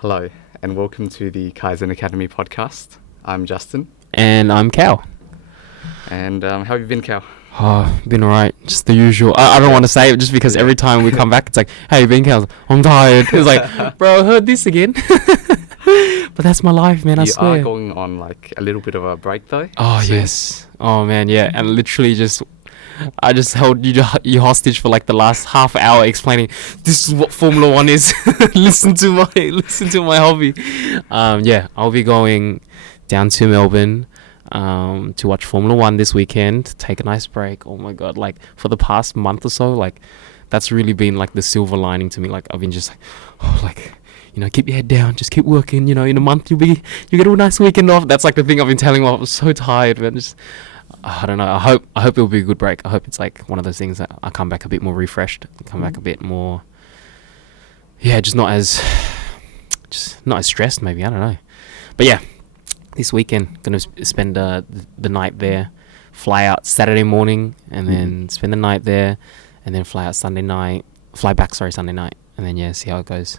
Hello, and welcome to the Kaizen Academy podcast. I'm Justin. And I'm Cal. And how have you been, Cal? Oh, been alright. Just the usual. I don't want to say it just because every time we come back, it's like, hey, been Cal? I'm tired. It's like, bro, I heard this again. But that's my life, man, I swear. You are going on like a little bit of a break though. Oh, soon. yes. Oh, man, yeah. And literally I just held you hostage for like the last half hour explaining this is what Formula 1 is. listen to my hobby. Yeah, I'll be going down to Melbourne to watch Formula 1 this weekend, take a nice break. Oh my god, like for the past month or so, like that's really been like the silver lining to me. Like I've been just like, oh, like, you know, keep your head down, just keep working, you know, in a month you get a nice weekend off. That's like the thing I've been telling myself. I'm so tired, man. Just I don't know. I hope it'll be a good break. I hope it's like one of those things that I come back a bit more refreshed, come back a bit more, yeah, just not as stressed maybe. I don't know. But yeah, this weekend gonna spend the night there, fly out Saturday morning, and then spend the night there, and then fly back Sunday night, and then yeah, see how it goes.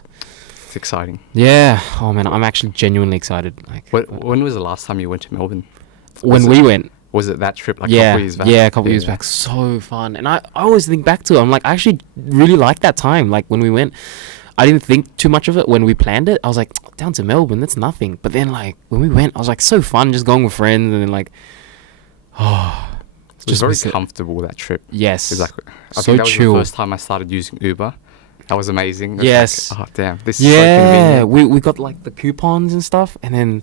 It's exciting. Yeah. Oh man, I'm actually genuinely excited. Like, when was the last time you went to Melbourne? We went. Was it that trip like a couple years back? Yeah, a couple years back. So fun. And I always think back to it. I'm like, I actually really liked that time. Like when we went, I didn't think too much of it when we planned it. I was like, down to Melbourne, that's nothing. But then like when we went, I was like, so fun just going with friends, and then like, oh, it was very comfortable, that trip. Yes. Exactly. I so think that was chill. the first time I started using Uber. That was amazing. It yes. Was like, oh damn, this is so convenient. We got like the coupons and stuff, and then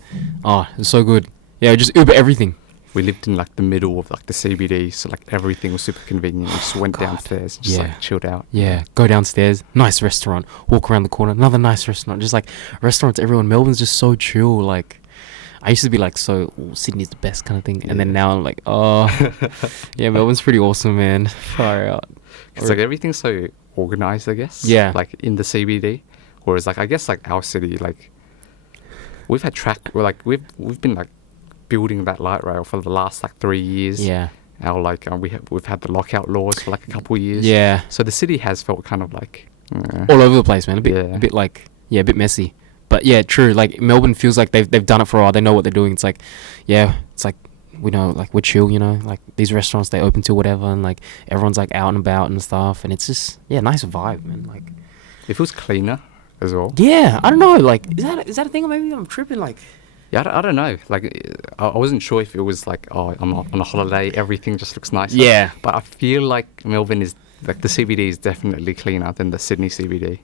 it's so good. Yeah, just Uber everything. We lived in like the middle of like the CBD, so like everything was super convenient. We just went downstairs and just like chilled out. Yeah, go downstairs, nice restaurant, walk around the corner, another nice restaurant. Just like restaurants everywhere. Melbourne's just so chill. Like I used to be like, Sydney's the best kind of thing, and then now I'm like, yeah, Melbourne's pretty awesome, man. Far out. It's like everything's so organized, I guess. Yeah. Like in the CBD, whereas like I guess like our city, like we've had we've been like building that light rail for the last like 3 years. Yeah. Our like we've had the lockout laws for like a couple of years. Yeah. So the city has felt kind of like all over the place, man. A bit like a bit messy. But yeah, true. Like Melbourne feels like they've done it for a while. They know what they're doing. It's like, yeah, it's like we know, like we're chill, you know, like these restaurants they open till whatever, and like everyone's like out and about and stuff, and it's just nice vibe, man. Like it feels cleaner as well. Yeah, I don't know. Like is that a thing, or maybe I'm tripping? Like. Yeah, I don't know. Like, I wasn't sure if it was like, oh, I'm on a holiday, everything just looks nicer. Yeah. But I feel like Melbourne is, like, the CBD is definitely cleaner than the Sydney CBD.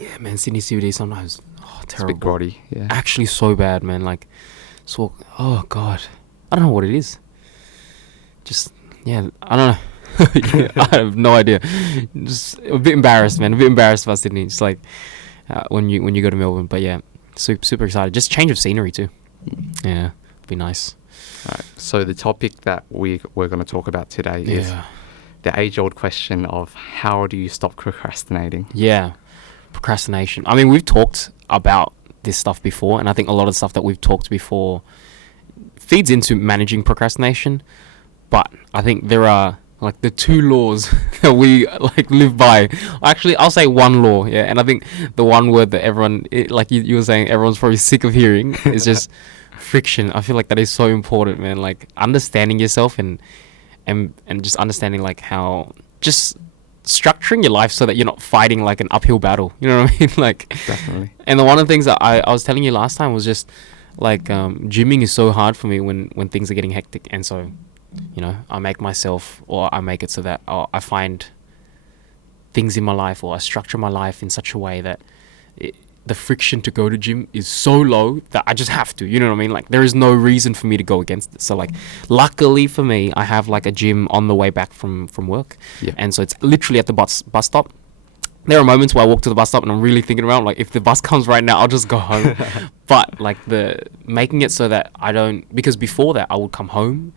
Yeah, man, Sydney CBD sometimes, terrible. It's a bit grotty, yeah. Actually so bad, man. Like, oh, God. I don't know what it is. Just, yeah, I don't know. I have no idea. Just a bit embarrassed, man. A bit embarrassed about Sydney. It's like, when you go to Melbourne, but yeah. Super excited. Just change of scenery too. Yeah, it'd be nice. All right. So the topic that we're going to talk about today is the age-old question of how do you stop procrastinating? Yeah, procrastination. I mean, we've talked about this stuff before, and I think a lot of stuff that we've talked before feeds into managing procrastination. But I think there are like the two laws that we like live by. Actually, I'll say one law, yeah. And I think the one word that everyone, like you were saying, everyone's probably sick of hearing is just friction. I feel like that is so important, man. Like understanding yourself and just understanding like how just structuring your life so that you're not fighting like an uphill battle. You know what I mean? Like definitely. And one of the things that I was telling you last time was just like gymming is so hard for me when things are getting hectic, and so. You know, I make it so that I find things in my life, or I structure my life in such a way that the friction to go to gym is so low that I just have to, you know what I mean? Like there is no reason for me to go against it. So like, luckily for me, I have like a gym on the way back from work. Yeah. And so it's literally at the bus stop. There are moments where I walk to the bus stop and I'm really thinking around, like if the bus comes right now, I'll just go home. But like making it so that I don't, because before that I would come home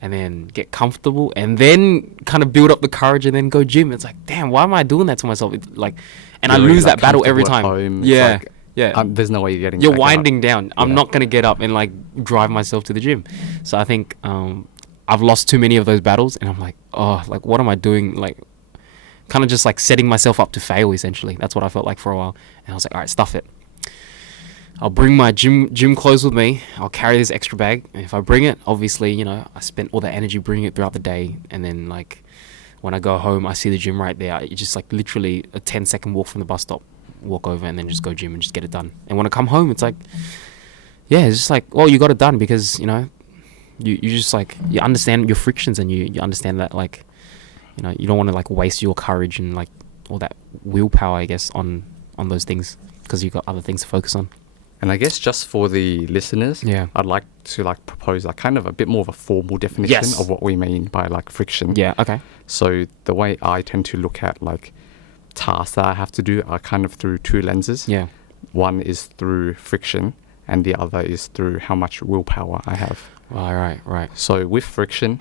and then get comfortable and then kind of build up the courage and then go gym. It's like, damn, why am I doing that to myself? It's like, and you're I lose like that battle every time. Home. Yeah. Like, yeah. There's no way you're getting. You're winding down. I'm not going to get up and like drive myself to the gym. So I think I've lost too many of those battles, and I'm like, oh, like what am I doing? Like kind of just like setting myself up to fail, essentially. That's what I felt like for a while. And I was like, all right, stuff it. I'll bring my gym clothes with me. I'll carry this extra bag. And if I bring it, obviously, I spent all that energy bringing it throughout the day. And then, like, when I go home, I see the gym right there. It's just, like, literally a 10-second walk from the bus stop. Walk over and then just go gym and just get it done. And when I come home, it's like, yeah, it's just like, well, you got it done because, you just, like, you understand your frictions and you understand that, like, you don't want to, like, waste your courage and, like, all that willpower, I guess, on those things because you've got other things to focus on. And I guess just for the listeners, I'd like to like propose like kind of a bit more of a formal definition of what we mean by like friction. Yeah, okay. So the way I tend to look at like tasks that I have to do are kind of through two lenses. Yeah. One is through friction and the other is through how much willpower I have. Right. So with friction,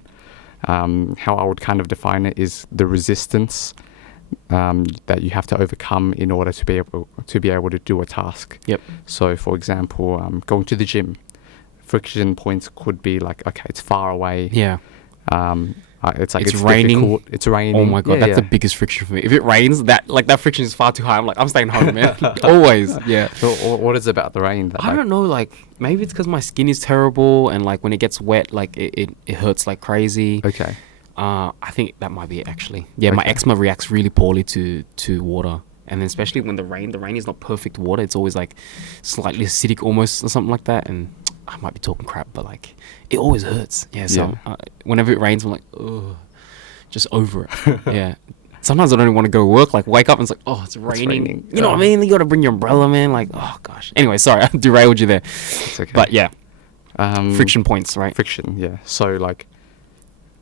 how I would kind of define it is the resistance that you have to overcome in order to be able to do a task. Yep. So, for example, going to the gym, friction points could be like, okay, it's far away. Yeah. It's like it's raining. difficult. It's raining. Oh my god, that's the biggest friction for me. If it rains, that friction is far too high. I'm like, I'm staying home, man. Always. Yeah. So, what is it about the rain? I don't know. Like, maybe it's because my skin is terrible, and like when it gets wet, like it hurts like crazy. Okay. I think that might be it actually. Yeah, my eczema reacts really poorly to water. And then especially when the rain is not perfect water. It's always like slightly acidic almost or something like that. And I might be talking crap, but like it always hurts. Yeah, so whenever it rains, I'm like, ugh, just over it. Yeah. Sometimes I don't even want to go to work. Like wake up and it's like, oh, it's raining. You know what I mean? You got to bring your umbrella, man. Like, oh gosh. Anyway, sorry, I derailed you there. It's okay. But yeah, friction points, right? Friction, yeah. So like,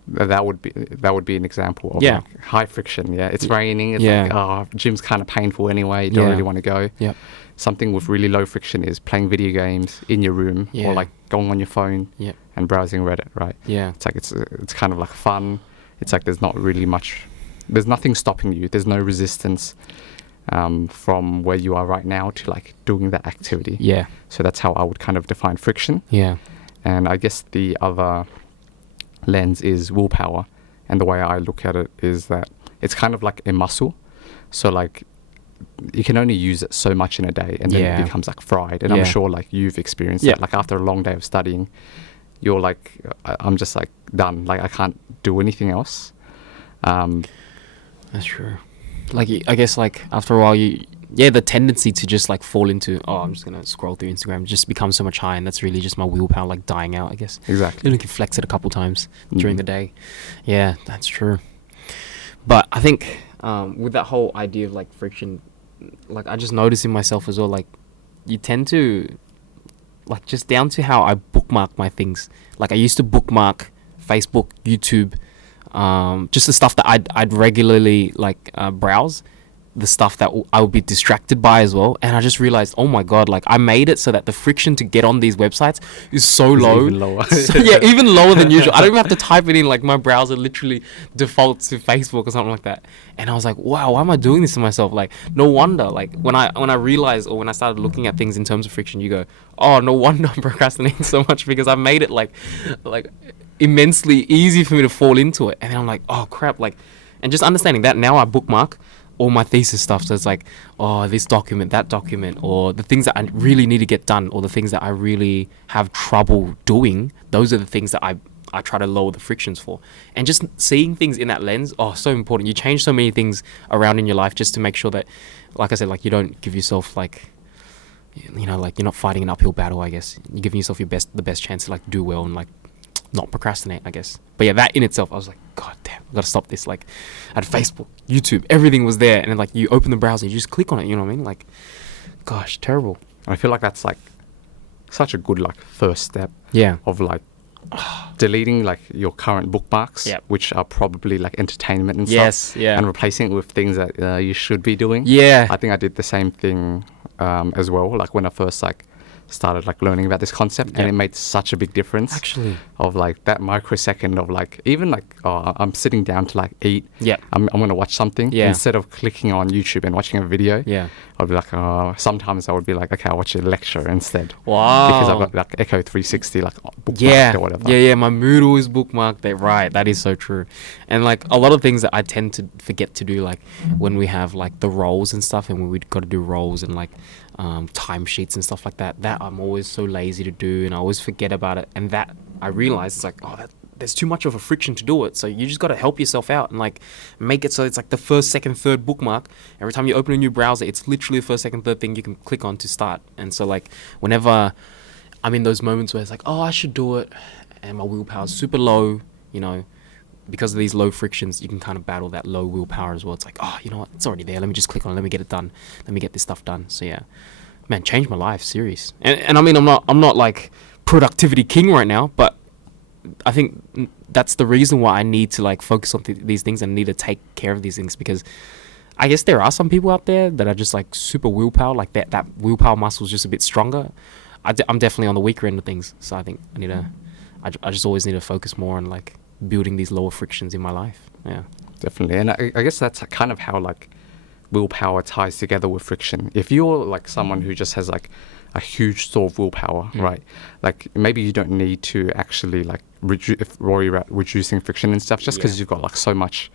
that would be an example of like high friction. Yeah, it's raining. It's like, oh, gym's kind of painful anyway. You don't really want to go. Yeah. Something with really low friction is playing video games in your room or like going on your phone and browsing Reddit. Right. Yeah. It's like it's kind of like fun. It's like there's not really much. There's nothing stopping you. There's no resistance from where you are right now to like doing that activity. Yeah. So that's how I would kind of define friction. Yeah. And I guess the other lens is willpower, and the way I look at it is that it's kind of like a muscle. So like you can only use it so much in a day and then it becomes like fried. And I'm sure like you've experienced that. Like after a long day of studying, you're like, I'm just like done. Like I can't do anything else. That's true. Like I guess like after a while the tendency to just like fall into, oh, I'm just gonna scroll through Instagram just becomes so much higher, and that's really just my willpower like dying out, I guess. Exactly. You can flex it a couple times during the day. Yeah, that's true. But I think with that whole idea of like friction, like I just notice in myself as well, like you tend to like just down to how I bookmark my things. Like I used to bookmark Facebook, YouTube, just the stuff that I'd regularly like browse, the stuff that I would be distracted by as well. And I just realized, oh my god, like I made it so that the friction to get on these websites is so low. Even lower. So, even lower than usual. I don't even have to type it in. Like my browser literally defaults to Facebook or something like that. And I was like, wow, why am I doing this to myself? Like no wonder. Like when I realized, or when I started looking at things in terms of friction, you go, oh, no wonder I'm procrastinating so much, because I made it like immensely easy for me to fall into it. And then I'm like, oh crap, like, and just understanding that now I bookmark all my thesis stuff. So it's like, oh, this document, that document, or the things that I really need to get done, or the things that I really have trouble doing. Those are the things that I try to lower the frictions for. And just seeing things in that lens, oh, so important. You change so many things around in your life just to make sure that, like I said, like you don't give yourself like, you know, like you're not fighting an uphill battle, I guess. You're giving yourself the best chance to like do well and like not procrastinate, I guess. But yeah, that in itself, I was like, god damn, I gotta stop this. Like I had Facebook, YouTube, everything was there, and then like you open the browser, you just click on it, you know what I mean? Like, gosh, terrible. I feel like that's like such a good like first step of like deleting like your current bookmarks, which are probably like entertainment and stuff, and replacing it with things that you should be doing. I think I did the same thing as well, like when I first like started like learning about this concept, and it made such a big difference actually, of like that microsecond of like, even like, oh, I'm sitting down to like eat, I'm gonna watch something, instead of clicking on YouTube and watching a video, I'd be like, oh, sometimes I would be like, okay, I'll watch a lecture instead. Wow. Because I've got like Echo 360 like bookmarked or whatever. My Moodle is bookmarked. Right, that is so true. And like a lot of things that I tend to forget to do, like when we have like the roles and stuff, and when we've got to do roles and like timesheets and stuff like that. That I'm always so lazy to do, and I always forget about it. And that I realize it's like, there's too much of a friction to do it. So you just got to help yourself out and like make it so it's like the first, second, third bookmark. Every time you open a new browser, it's literally the first, second, third thing you can click on to start. And so like whenever I'm in those moments where it's like, I should do it, and my willpower's super low, because of these low frictions, you can kind of battle that low willpower as well. It's like, you know what? It's already there. Let me just click on it. Let me get it done. Let me get this stuff done. So yeah, man, changed my life, serious. And I mean, I'm not like productivity king right now, but I think that's the reason why I need to like focus on these things and need to take care of these things, because I guess there are some people out there that are just like super willpower, like that willpower muscle is just a bit stronger. I'm definitely on the weaker end of things, so I think I just always need to focus more on like building these lower frictions in my life. Yeah, definitely. And I guess that's kind of how like willpower ties together with friction. If you're like someone who just has like a huge store of willpower, right? Like maybe you don't need to actually like worry about reducing friction and stuff, just because you've got like so much,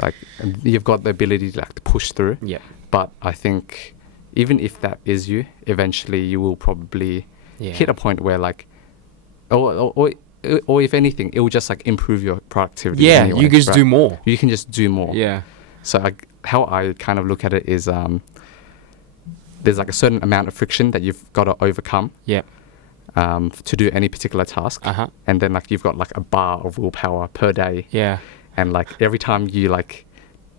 like you've got the ability to like push through. Yeah. But I think even if that is you, eventually you will probably hit a point where like, or if anything, it will just like improve your productivity. Yeah, anyway, you can just do more. You can just do more. Yeah. So how I kind of look at it is there's like a certain amount of friction that you've got to overcome. Yeah. To do any particular task. And then like you've got like a bar of willpower per day. Yeah. And like every time you like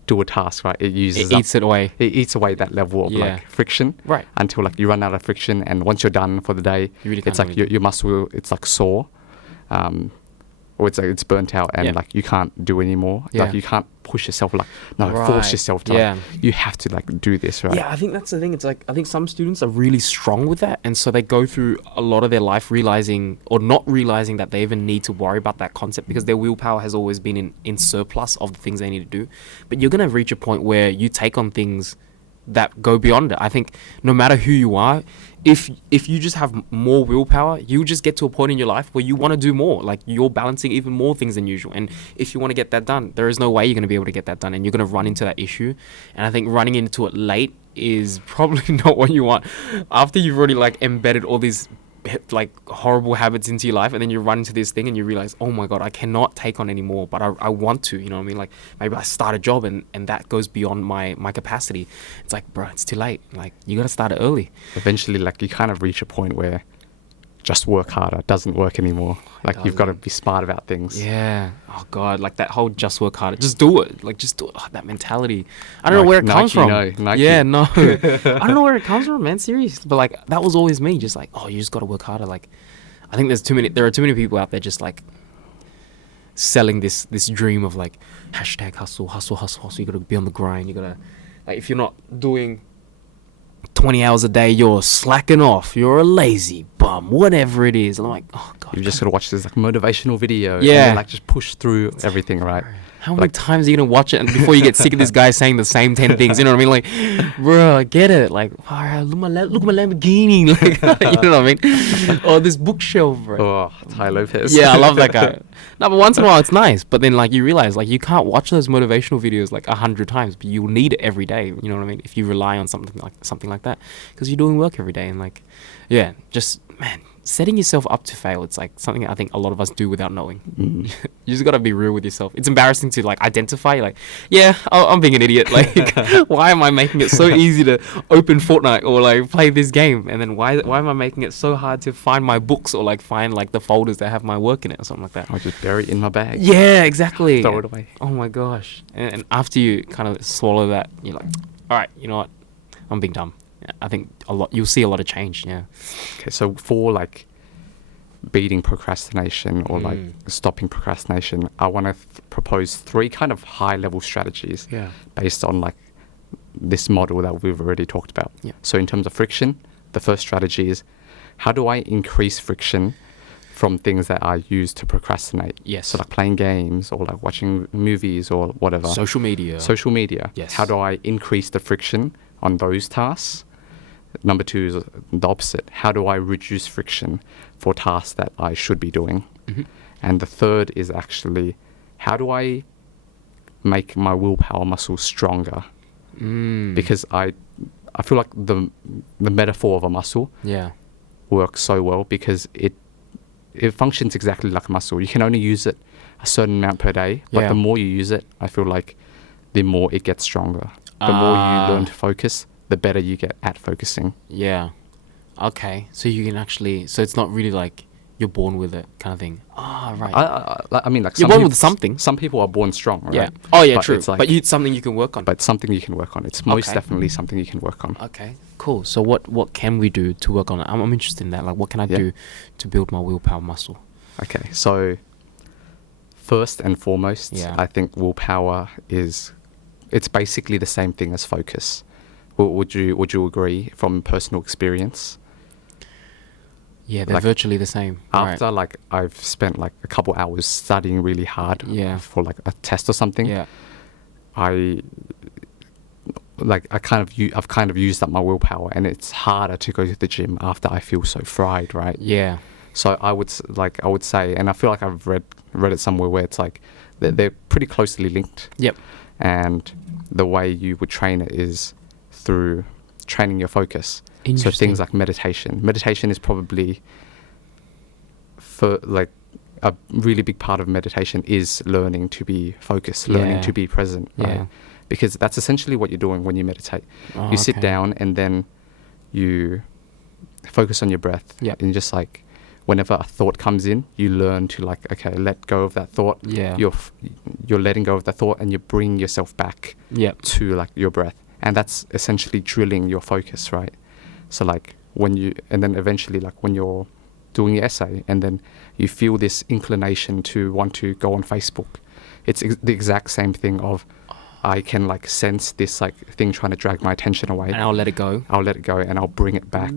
do a task, right, it eats it away. It eats away that level of like friction. Right. Until like you run out of friction, and once you're done for the day, it's like your muscle, it's like sore. Or it's burnt out, and like you can't do anymore. Like you can't push yourself, like force yourself to like, you have to like do this, right? Yeah, I think that's the thing. It's like I think some students are really strong with that, and so they go through a lot of their life realizing or not realizing that they even need to worry about that concept, because their willpower has always been in surplus of the things they need to do. But you're gonna reach a point where you take on things that go beyond it. I think no matter who you are, if you just have more willpower, you just get to a point in your life where you want to do more. Like you're balancing even more things than usual. And if you want to get that done, there is no way you're going to be able to get that done, and you're going to run into that issue. And I think running into it late is probably not what you want. After you've already like embedded all these like horrible habits into your life, and then you run into this thing and you realize, oh my god, I cannot take on anymore, but I want to, you know what I mean? Like maybe I start a job and that goes beyond my capacity. It's like, bro, it's too late. Like you gotta start it early. Eventually, like you kind of reach a point where just work harder doesn't work anymore. Like you've got to be smart about things. Yeah. Oh god, like that whole just work harder, just do it. Like just do it. Oh, that mentality. I don't know where it comes from. Nike. Yeah, no. I don't know where it comes from, man. Serious. But like that was always me. Just like, you just got to work harder. Like I think there are too many people out there just like selling this dream of like hashtag hustle. You got to be on the grind. You got to, like, if you're not doing 20 hours a day, you're slacking off, you're a lazy bum, whatever it is. And I'm like, oh god, you've just got to watch this like motivational video, and then, like just push through everything, right? How many times are you gonna watch it and before you get sick of this guy saying the same 10 things? You know what I mean? Like, bro, I get it. Like, oh, look at my Lamborghini. Like, you know what I mean? Or this bookshelf, bro. Oh, Ty Lopez. Yeah, I love that guy. No, but once in a while it's nice. But then like you realize like you can't watch those motivational videos like 100 times, but you will need it every day. You know what I mean? If you rely on something like that, because you're doing work every day, and like, yeah, just man, setting yourself up to fail. It's like something I think a lot of us do without knowing. You just gotta be real with yourself. It's embarrassing to like identify. You're like, yeah, I'm being an idiot. Like, why am I making it so easy to open Fortnite or like play this game? And then why am I making it so hard to find my books or like find like the folders that have my work in it or something like that? I'll just bury it in my bag. Yeah, exactly. Throw it away. Oh my gosh. And after you kind of swallow that, you're like, all right, you know what? I'm being dumb. I think you'll see a lot of change. Yeah. Okay, so for like beating procrastination or like stopping procrastination, I want to propose 3 kind of high level strategies based on like this model that we've already talked about. Yeah. So in terms of friction, the first strategy is, how do I increase friction from things that I use to procrastinate? Yes. So like playing games or like watching movies or whatever. Social media. Yes. How do I increase the friction on those tasks? Number 2 is the opposite. How do I reduce friction for tasks that I should be doing? And the third is actually, how do I make my willpower muscle stronger? Because I I feel like the metaphor of a muscle Yeah. works so well because it functions exactly like a muscle. You can only use it a certain amount per day, but Yeah. the more you use it, I feel like the more it gets stronger. The more you learn to focus, the better you get at focusing. Yeah. Okay. So you can actually. So it's not really like you're born with it kind of thing. Ah, right. I mean, like You're born with something. Some people are born strong, right? Yeah. Oh yeah, But true. it's like- But it's something you can work on. But something you can work on. It's most Okay. definitely something you can work on. Okay. Cool. So what can we do to work on it? I'm interested in that. Like, what can I Yeah. do to build my willpower muscle? Okay, so first and foremost, Yeah. I think willpower it's basically the same thing as focus. Would you agree from personal experience? Yeah, they're Like, virtually the same. After like I've spent like a couple hours studying really hard Yeah. for like a test or something, Yeah. I've kind of used up my willpower, and it's harder to go to the gym after I feel so fried, right? Yeah. So I would say, and I feel like I've read it somewhere where it's like they're pretty closely linked. Yep. And the way you would train it is through training your focus. So Interesting. things like meditation. Meditation is probably for like a really big part of meditation is learning to be focused, learning Yeah. to be present, right? Yeah. Because that's essentially what you're doing when you meditate. Oh, You sit okay. down and then you focus on your breath. Yep. And just like whenever a thought comes in, you learn to like, okay, let go of that thought. Yeah. You're letting go of the thought, and you bring yourself back Yep. to like your breath. And that's essentially drilling your focus, right? So like and then eventually like when you're doing your essay and then you feel this inclination to want to go on Facebook, it's the exact same thing of I can like sense this like thing trying to drag my attention away. And I'll let it go. I'll let it go and I'll bring it back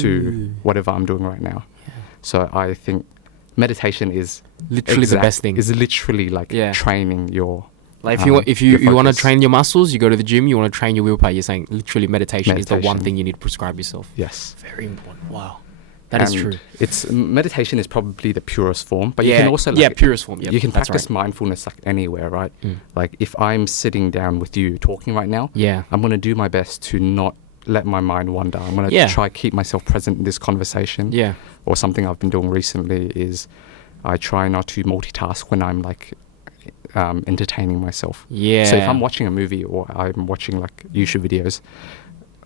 to whatever I'm doing right now. Yeah. So I think meditation is Literally the best thing. Is literally like Yeah. training your Like if your you want to focus. train your muscles, you go to the gym. You want to train your willpower. You're saying literally meditation is the one Meditation. thing you need to prescribe yourself. Yes. Very important. Wow, that is And true. It's meditation is probably the purest form, but you can also like, purest form. Yep, you can that's practice right. mindfulness like anywhere, right? Mm. Like if I'm sitting down with you talking right now, Yeah. I'm going to do my best to not let my mind wander. I'm going to Yeah. try keep myself present in this conversation. Yeah. Or something I've been doing recently is I try not to multitask when I'm like entertaining myself. Yeah. So if I'm watching a movie or I'm watching like YouTube videos,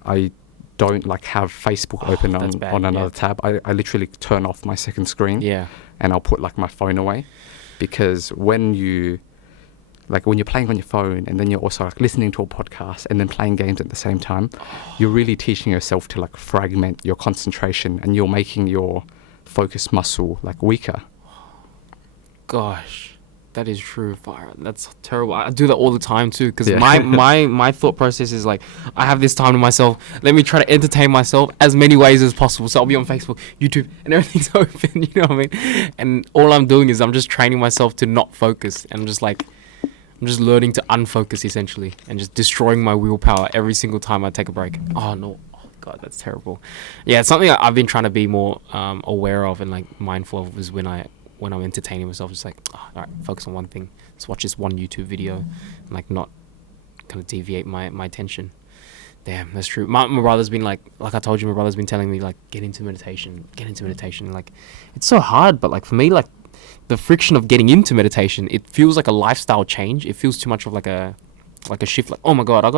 I don't like have Facebook open that's bad, on another yeah. tab. I literally turn off my second screen Yeah. and I'll put like my phone away, because when you're playing on your phone and then you're also like listening to a podcast and then playing games at the same time, you're really teaching yourself to like fragment your concentration, and you're making your focus muscle like weaker. Gosh, that is true. Fire. That's terrible. I do that all the time too, because Yeah. my thought process is like, I have this time to myself. Let me try to entertain myself as many ways as possible. So I'll be on Facebook, YouTube, and everything's open. You know what I mean? And all I'm doing is I'm just training myself to not focus, and I'm just learning to unfocus essentially, and just destroying my willpower every single time I take a break. Oh no. Oh God, that's terrible. Yeah, it's something I've been trying to be more aware of and like mindful of, is when I'm entertaining myself, just like, all right, focus on one thing. Let's watch this one YouTube video, and like not kind of deviate my attention. Damn, that's true. My brother's been like I told you, my brother's been telling me like, get into meditation. Like, it's so hard, but like for me, like the friction of getting into meditation, it feels like a lifestyle change. It feels too much of like a shift. Like, oh my God, I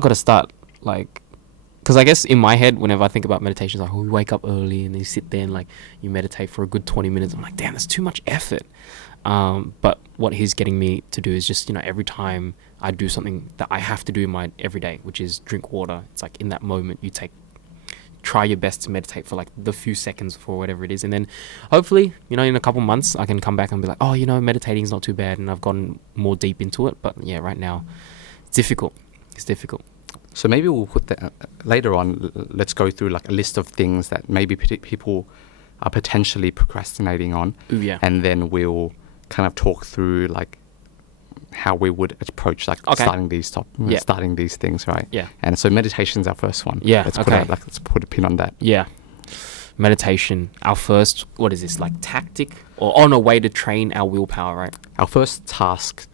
gotta start like. Because I guess in my head, whenever I think about meditation, it's like, oh, you wake up early and then you sit there and like you meditate for a good 20 minutes. I'm like, damn, that's too much effort. But what he's getting me to do is just, every time I do something that I have to do in my everyday, which is drink water. It's like in that moment you try your best to meditate for like the few seconds for whatever it is. And then hopefully, in a couple months, I can come back and be like, oh, meditating is not too bad. And I've gone more deep into it. But yeah, right now it's difficult. So maybe we'll put that later on. Let's go through like a list of things that maybe people are potentially procrastinating on. Ooh, yeah. And then we'll kind of talk through like how we would approach like Okay. starting these things, right? Yeah. And so meditation's our first one. Yeah, Let's okay. let's put a pin on that. Yeah. meditation, our first, what is this, like tactic or on a way to train our willpower, right? Our first task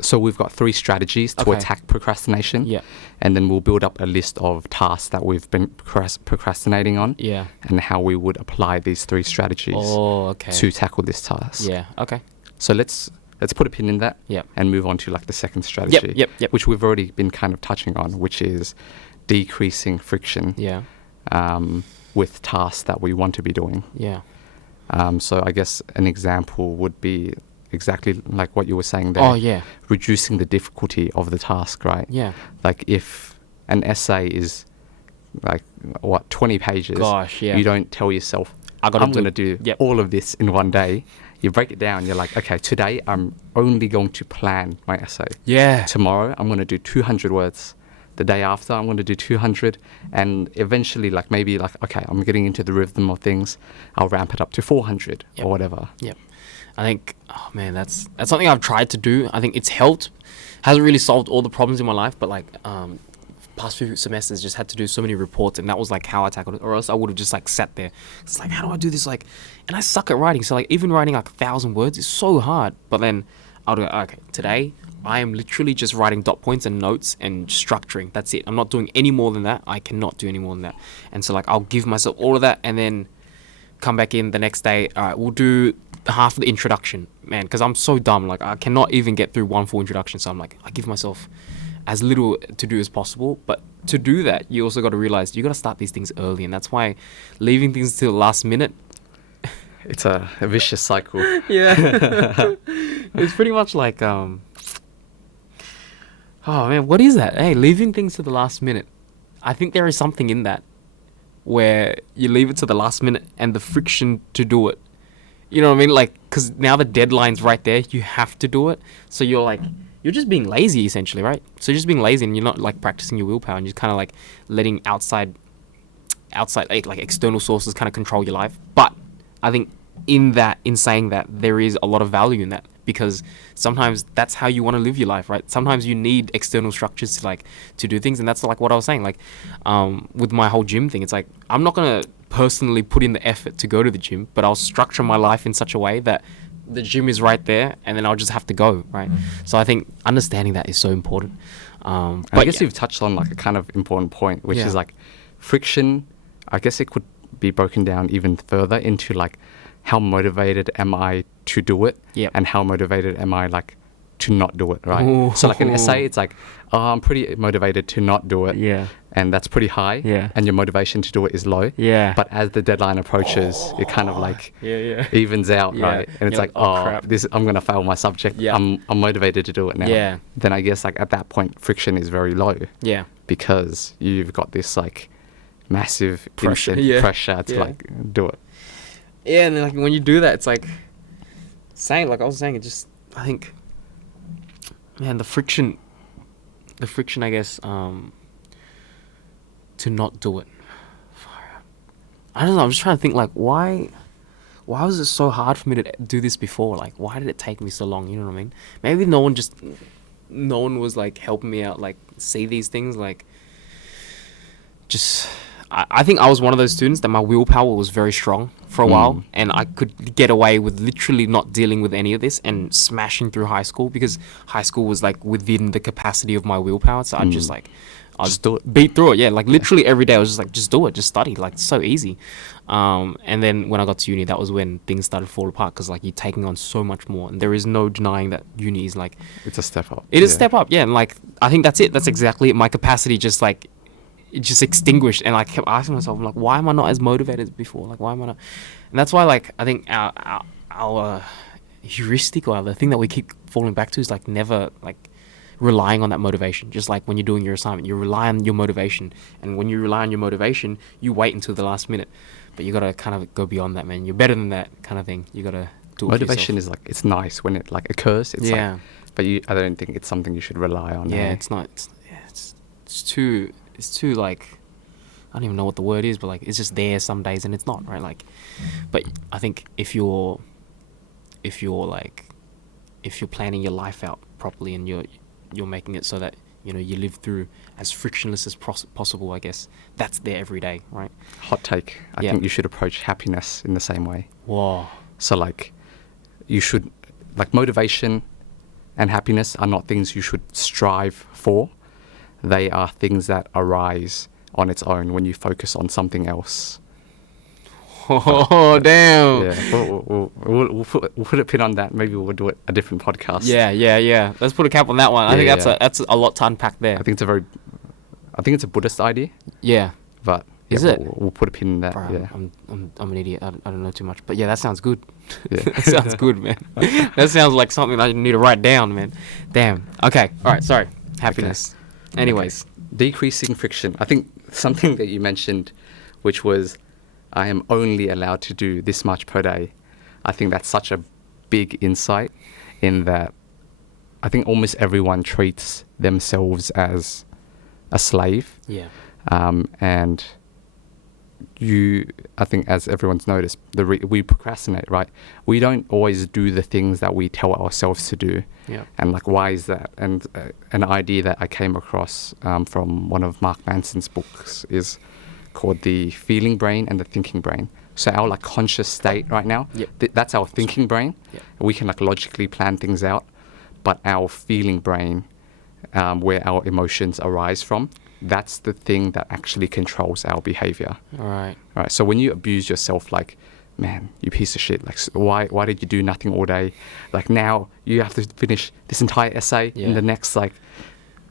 so we've got 3 strategies to Okay. attack procrastination. Yeah. And then we'll build up a list of tasks that we've been procrastinating on, Yeah. and how we would apply these 3 strategies Oh, okay. to tackle this task. Yeah. Okay. So let's put a pin in that. Yep. And move on to like the second strategy. Yep. Which we've already been kind of touching on, which is decreasing friction Yeah. with tasks that we want to be doing. Yeah. So I guess an example would be exactly like what you were saying there. Oh, yeah. Reducing the difficulty of the task, right? Yeah. Like if an essay is like 20 pages, Gosh, yeah. you don't tell yourself, I gotta I'm going to do Yep. all of this in one day. You break it down. You're like, okay, today I'm only going to plan my essay. Yeah. Tomorrow I'm going to do 200 words. The day after I'm going to do 200, and eventually like maybe like, okay, I'm getting into the rhythm of things, I'll ramp it up to 400 Yep. or whatever. Yep. I think, oh man, that's something I've tried to do. I think it's helped. Hasn't really solved all the problems in my life, but like past few semesters just had to do so many reports, and that was like how I tackled it. Or else I would have just like sat there. It's like, how do I do this? Like, and I suck at writing. So like even writing like 1,000 words is so hard. But then I'll go, okay, today I am literally just writing dot points and notes and structuring. That's it. I'm not doing any more than that. I cannot do any more than that. And so like I'll give myself all of that, and then come back in the next day. All right, we'll do half of the introduction, man, because I'm so dumb. Like I cannot even get through one full introduction. So I'm like, I give myself as little to do as possible. But to do that, you also got to realize you got to start these things early, and that's why leaving things till the last minute. It's a vicious cycle. Yeah, it's pretty much like oh man, what is that? Hey, leaving things to the last minute. I think there is something in that where you leave it to the last minute and the friction to do it. You know what I mean? Like, because now the deadline's right there, you have to do it. So you're like, you're just being lazy essentially, right? So you're just being lazy, and you're not like practicing your willpower, and you're kind of like letting outside like external sources kind of control your life. But I think in saying that, there is a lot of value in that, because sometimes that's how you want to live your life, right? Sometimes you need external structures to do things, and that's like what I was saying, like with my whole gym thing. It's like, I'm not gonna personally put in the effort to go to the gym, but I'll structure my life in such a way that the gym is right there, and then I'll just have to go, right? So I think understanding that is so important. But I guess you've touched on like a kind of important point, which is like friction. I guess it could be broken down even further into like, how motivated am I to do it? Yep. And how motivated am I like to not do it, right? Ooh. So like an essay, it's like, oh, I'm pretty motivated to not do it. Yeah. And that's pretty high. Yeah. And your motivation to do it is low. Yeah. But as the deadline approaches, it kind of like Yeah. evens out, Yeah. right? And it's You're like, like, oh, oh, crap. I'm gonna fail my subject. Yeah. I'm motivated to do it now. Yeah. Then I guess like at that point, friction is very low, Yeah. because you've got this like massive Pressure. instant Yeah. pressure to Yeah. like do it. Yeah, and then like when you do that, it's like like I was saying, it just, I think, man, the friction, I guess, to not do it. I don't know. I'm just trying to think, like, why was it so hard for me to do this before? Like, why did it take me so long? You know what I mean? Maybe no one was like helping me out, like see these things, like just. I think I was one of those students that my willpower was very strong for a while, and I could get away with literally not dealing with any of this and smashing through high school, because high school was like within the capacity of my willpower. So I just like, I'll Just do it. beat through it. Yeah, like literally every day I was just like, just do it, just study. Like, it's so easy. And then when I got to uni, that was when things started to fall apart, because like you're taking on so much more, and there is no denying that uni is like, It's a step up. it is a step up. Yeah, and like I think that's it. That's exactly it. My capacity just like, it just extinguished, and I kept asking myself, I'm like, why am I not as motivated as before? Like, why am I not? And that's why, like, I think our heuristic, or the thing that we keep falling back to, is like never like relying on that motivation. Just like when you're doing your assignment, you rely on your motivation, and when you rely on your motivation, you wait until the last minute. But you gotta kind of go beyond that, man. You're better than that kind of thing. You gotta do it. Motivation is like, it's nice when it like occurs. It's Yeah. like, but I don't think it's something you should rely on. Yeah, eh? it's not. It's too like, I don't even know what the word is, but like it's just there some days and it's not, right? Like, but I think if you're planning your life out properly, and you're making it so that you live through as frictionless as possible, I guess. That's there every day, right? Hot take. I think you should approach happiness in the same way. Whoa. So like, you should, like, motivation and happiness are not things you should strive for. They are things that arise on its own when you focus on something else. Oh, damn. Yeah, we'll put a pin on that. Maybe we'll do it a different podcast. Yeah. Let's put a cap on that one. I think that's a lot to unpack there. I think it's a Buddhist idea. Yeah. But is it? We'll put a pin in that. Bro, yeah. I'm an idiot. I don't know too much, but yeah, that sounds good. Yeah. That sounds good, man. That sounds like something I need to write down, man. Damn. Okay. All right. Sorry. Happiness. Okay. Anyways, decreasing friction. I think something that you mentioned, which was, I am only allowed to do this much per day. I think that's such a big insight, in that I think almost everyone treats themselves as a slave. Yeah. And I think, as everyone's noticed, we procrastinate, right? We don't always do the things that we tell ourselves to do. Yeah. And like, why is that? And an idea that I came across from one of Mark Manson's books is called the feeling brain and the thinking brain. So our like conscious state right now, that's our thinking brain. Yep. We can like logically plan things out, but our feeling brain, where our emotions arise from, that's the thing that actually controls our behavior. All right. So when you abuse yourself, like, man, you piece of shit, like, why did you do nothing all day? Like, now you have to finish this entire essay in the next like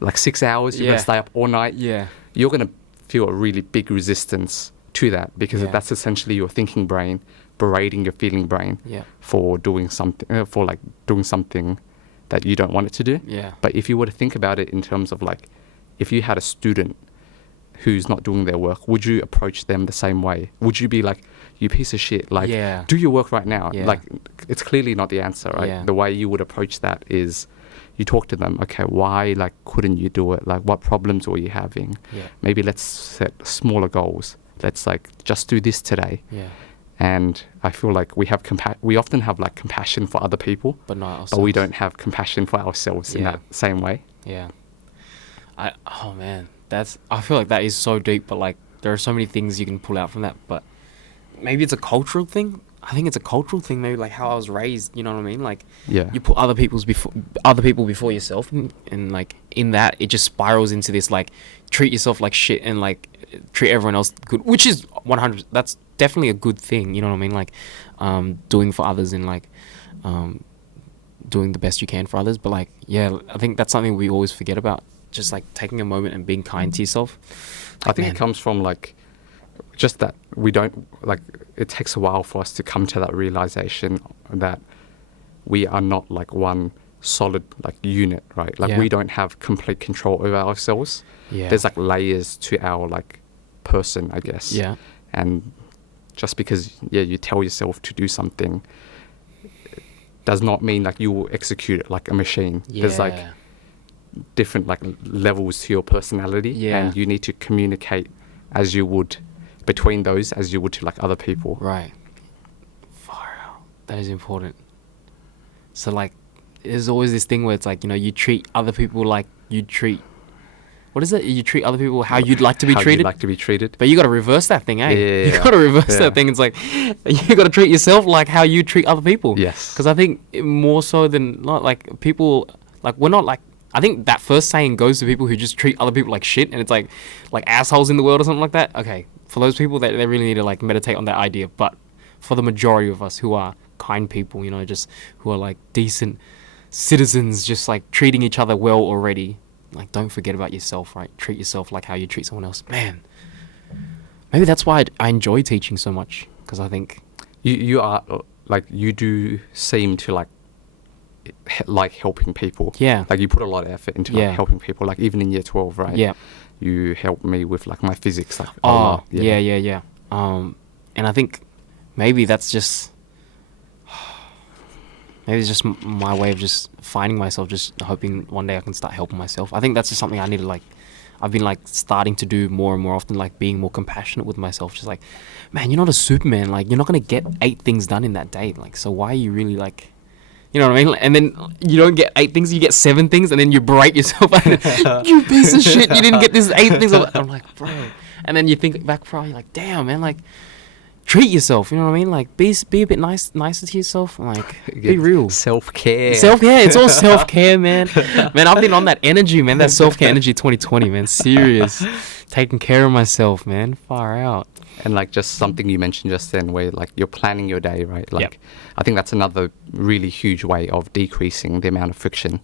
6 hours. You're gonna stay up all night. Yeah. You're gonna feel a really big resistance to that, because that's essentially your thinking brain berating your feeling brain for doing something, doing something that you don't want it to do. Yeah. But if you were to think about it in terms of like, if you had a student who's not doing their work, would you approach them the same way? Would you be like, you piece of shit, like, do your work right now? Yeah. Like, it's clearly not the answer, right? Yeah. The way you would approach that is, you talk to them, okay, why like couldn't you do it? Like, what problems were you having? Yeah. Maybe let's set smaller goals. Let's like just do this today. Yeah. And I feel like we often have like compassion for other people, but not ourselves. But we don't have compassion for ourselves in that same way. Yeah. Oh man, I feel like that is so deep, but like there are so many things you can pull out from that, but maybe it's a cultural thing. I think it's a cultural thing, maybe like how I was raised, you know what I mean? Like, you put other people before yourself, and like in that it just spirals into this like treat yourself like shit and like treat everyone else good, which is 100. That's definitely a good thing, you know what I mean? Like, doing for others and like, doing the best you can for others. But like, I think that's something we always forget about. Just like taking a moment and being kind to yourself. Like, I think it comes from like, just that we don't like, it takes a while for us to come to that realization that we are not like one solid like unit, right? Like, we don't have complete control over ourselves. There's like layers to our like person, I guess. And just because you tell yourself to do something does not mean like you will execute it like a machine. There's like different like levels to your personality, and you need to communicate as you would between those as you would to like other people. Right. Far out. That is important. So like, there's always this thing where it's like, you treat other people like you treat, what is it? You treat other people how you'd like to be treated. You'd like to be treated. But you got to reverse that thing, eh? You got to reverse that thing. It's like, you got to treat yourself like how you treat other people. Yes. Because I think more so than not, like, people, like, we're not like, I think that first saying goes to people who just treat other people like shit, and it's like assholes in the world or something like that. Okay, for those people, they really need to like meditate on that idea. But for the majority of us who are kind people, just who are like decent citizens, just like treating each other well already, like, don't forget about yourself, right? Treat yourself like how you treat someone else. Man, maybe that's why I enjoy teaching so much, because I think you are like, you do seem to like helping people. Like, you put a lot of effort into like helping people, like even in year 12, right? You helped me with like my physics, like yeah. And I think maybe that's just it's just my way of just finding myself, just hoping one day I can start helping myself. I think that's just something I need to like, I've been like starting to do more and more often, like being more compassionate with myself. Just like, man, you're not a Superman. Like, you're not going to get 8 things done in that day. Like, so why are you really like You know what I mean? And then you don't get 8 things, you get 7 things, and then you berate yourself. You piece of shit, you didn't get this 8 things. I'm like, bro. And then you think back, bro, you're like, damn, man, like, treat yourself. You know what I mean? Like, be a bit nicer to yourself. Like, be real. Self-care. Self-care. It's all self-care, man. Man, I've been on that energy, man. That self-care energy 2020, man. Serious. Taking care of myself, man. Far out. And like just something you mentioned just then where like you're planning your day, right? Like Yep. I think that's another really huge way of decreasing the amount of friction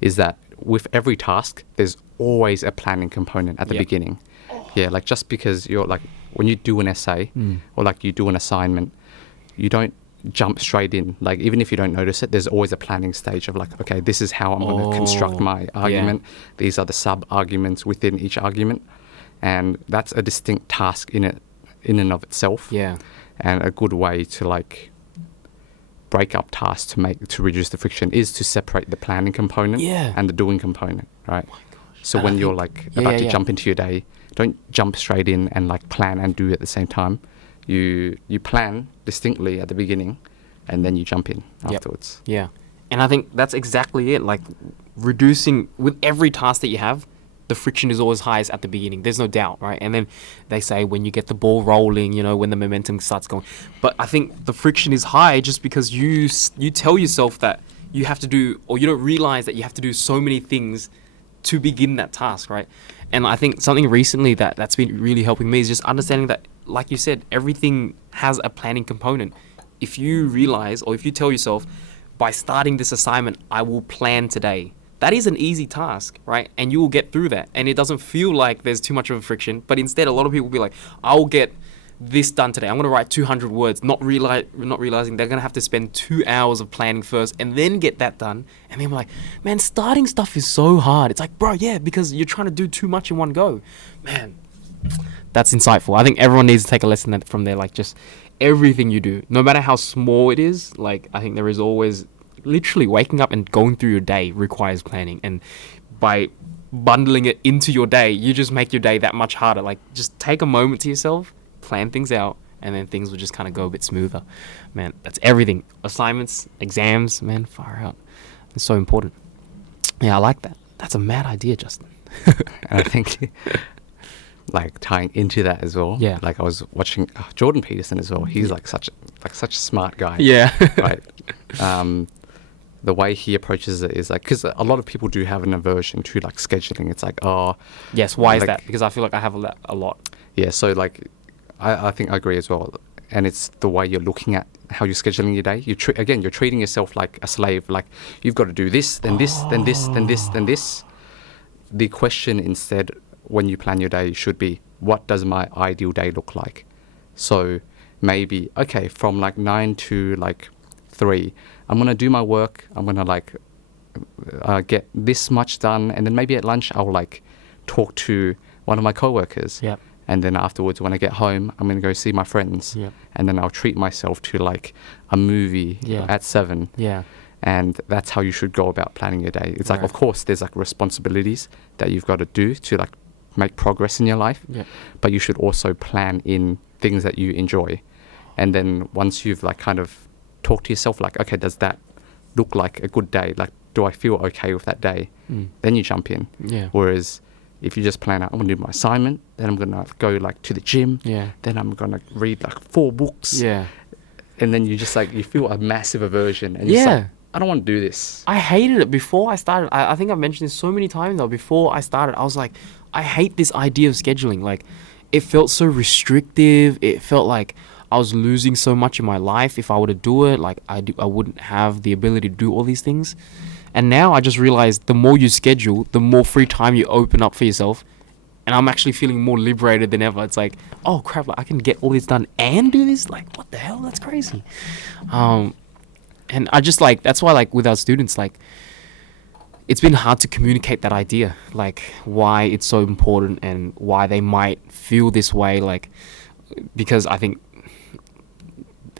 is that with every task, there's always a planning component at the Yep. beginning. Yeah, like just because you're like, when you do an essay or like you do an assignment, you don't jump straight in. Like even if you don't notice it, there's always a planning stage of like, okay, this is how I'm going to construct my argument. These are the sub-arguments within each argument. And that's a distinct task in and of itself. Yeah. And a good way to like break up tasks to reduce the friction is to separate the planning component and the doing component, right? So when you're like about to jump into your day, don't jump straight in and like plan and do at the same time. You plan distinctly at the beginning and then you jump in afterwards. Yeah. And I think that's exactly it. Like reducing with every task that you have, the friction is always highest at the beginning. There's no doubt, right? And then they say when you get the ball rolling, you know, when the momentum starts going. But I think the friction is high just because you tell yourself that you have to do, or you don't realize that you have to do so many things to begin that task, right? And I think something recently that's been really helping me is just understanding that, like you said, everything has a planning component. If you realize, or if you tell yourself, by starting this assignment, I will plan today. That is an easy task, right? And you will get through that. And it doesn't feel like there's too much of a friction. But instead, a lot of people will be like, I'll get this done today. I'm going to write 200 words, not realizing they're going to have to spend 2 hours of planning first and then get that done. And then we're like, man, starting stuff is so hard. It's like, bro, yeah, because you're trying to do too much in one go. Man, that's insightful. I think everyone needs to take a lesson from there. Like just everything you do, no matter how small it is, like I think there is always... Literally waking up and going through your day requires planning, and by bundling it into your day, you just make your day that much harder. Like just take a moment to yourself, plan things out, and then things will just kind of go a bit smoother. Man, that's everything. Assignments, exams, man, far out. It's so important. Yeah, I like that. That's a mad idea, Justin. And I think like tying into that as well. Yeah. Like I was watching Jordan Peterson as well. He's like such a smart guy. Yeah. Right. The way he approaches it is like, because a lot of people do have an aversion to like scheduling. It's like, oh, yes. Why is like, that? Because I feel like I have a lot. Yeah. So like, I think I agree as well. And it's the way you're looking at how you're scheduling your day. You're treating yourself like a slave. Like you've got to do this, then this, then this, then this, then this. The question instead, when you plan your day, should be, what does my ideal day look like? So maybe, okay, from like 9 to like 3, I'm going to do my work. I'm going to like get this much done. And then maybe at lunch, I'll like talk to one of my coworkers. Yep. And then afterwards, when I get home, I'm going to go see my friends. Yep. And then I'll treat myself to like a movie at 7. Yeah. And that's how you should go about planning your day. It's like, of course, there's like responsibilities that you've got to do to like make progress in your life. Yeah. But you should also plan in things that you enjoy. And then once you've like kind of talked to yourself, like, okay, does that look like a good day? Like, do I feel okay with that day? Then you jump in. Yeah. Whereas if you just plan out, I'm going to do my assignment, then I'm going to go like to the gym. Yeah. Then I'm going to read like 4 books. Yeah. And then you just like, you feel a massive aversion. And you're just like, I don't want to do this. I hated it before I started. I think I've mentioned this so many times though. Before I started, I was like, I hate this idea of scheduling. Like, it felt so restrictive. It felt like I was losing so much in my life if I were to do it. Like, I wouldn't have the ability to do all these things. And now I just realized the more you schedule, the more free time you open up for yourself. And I'm actually feeling more liberated than ever. It's like, oh crap, like I can get all this done and do this? Like, what the hell? That's crazy. And I just like, that's why like with our students, like it's been hard to communicate that idea, like why it's so important and why they might feel this way. Like, because I think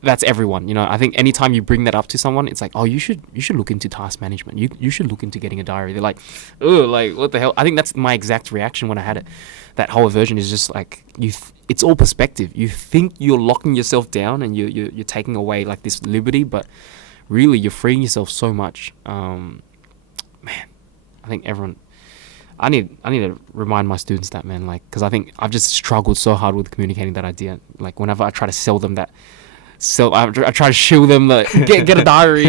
that's everyone, you know. I think anytime you bring that up to someone, it's like, oh, you should look into task management. You should look into getting a diary. They're like, oh, like what the hell? I think that's my exact reaction when I had it. That whole aversion is just like it's all perspective. You think you're locking yourself down and you're taking away like this liberty, but really you're freeing yourself so much. Man, I think everyone. I need to remind my students that, man, like, because I think I've just struggled so hard with communicating that idea. Like, whenever I try to sell them that, I try to shill them that get a diary,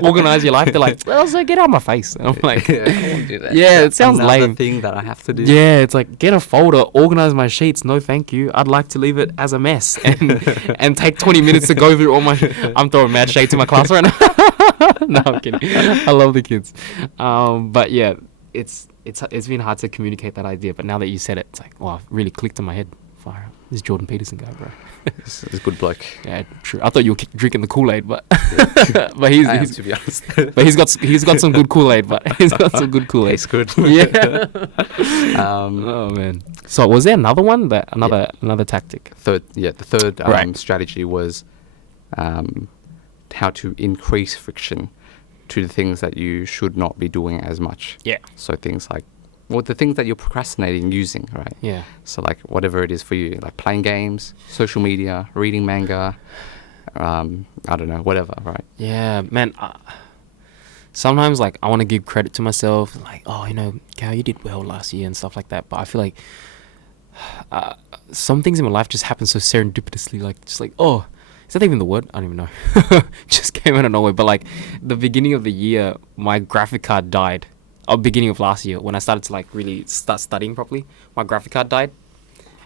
organize your life. They're like, well, so get out of my face. And I'm like, I won't do that. yeah, it sounds Another lame. thing that I have to do. Yeah, it's like, get a folder, organize my sheets. No, thank you. I'd like to leave it as a mess and take 20 minutes to go through all my. I'm throwing mad shade to my class right now. No, I'm kidding. I love the kids. But yeah, it's been hard to communicate that idea. But now that you said it, it's like, wow, it really clicked in my head. Fire. This Jordan Peterson guy, bro. He's a good bloke. Yeah, true. I thought you were drinking the Kool-Aid, but but he's to be honest. but he's got some good Kool-Aid, but he's got some good Kool-Aid. It's good. Yeah. Oh man. So was there another one another tactic? The third Right. strategy was how to increase friction to the things that you should not be doing as much. Yeah. So things like, well, the things that you're procrastinating using, right? Yeah. So like whatever it is for you, like playing games, social media, reading manga, I don't know, whatever, right? Yeah, man. Sometimes like I want to give credit to myself, like, oh, Cal, you did well last year and stuff like that. But I feel like some things in my life just happen so serendipitously, like just like, oh, is that even the word? I don't even know. Just came out of nowhere. But like the beginning of the year, my graphic card died. Beginning of last year, when I started to like really start studying properly, my graphic card died.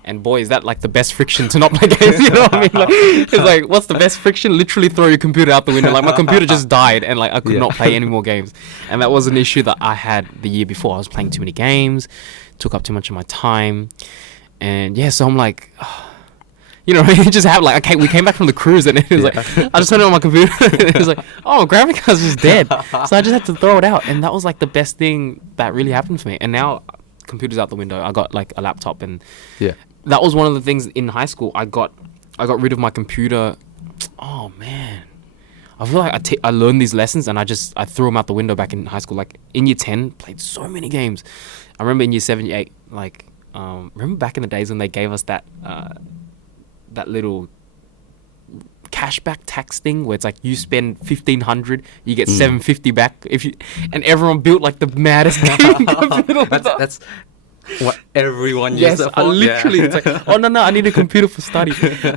And boy, is that like the best friction to not play games, you know what I mean? Like, it's like, what's the best friction? Literally throw your computer out the window. Like, my computer just died and like I could not play any more games. And that was an issue that I had the year before. I was playing too many games, took up too much of my time. And yeah, so I'm like, it just happened. Like, okay, we came back from the cruise and it was like, I just turned on my computer and it was like, oh, graphic card's just dead. So I just had to throw it out. And that was like the best thing that really happened for me. And now computer's out the window. I got like a laptop and that was one of the things in high school. I got rid of my computer. Oh man, I feel like I learned these lessons and I threw them out the window back in high school. Like in year 10, played so many games. I remember in year 7, year 8, like remember back in the days when they gave us that little cashback tax thing where it's like you spend 1,500, you get 750 back and everyone built like the maddest game. That's what everyone uses it for. I literally, it's like, oh no, I need a computer for study.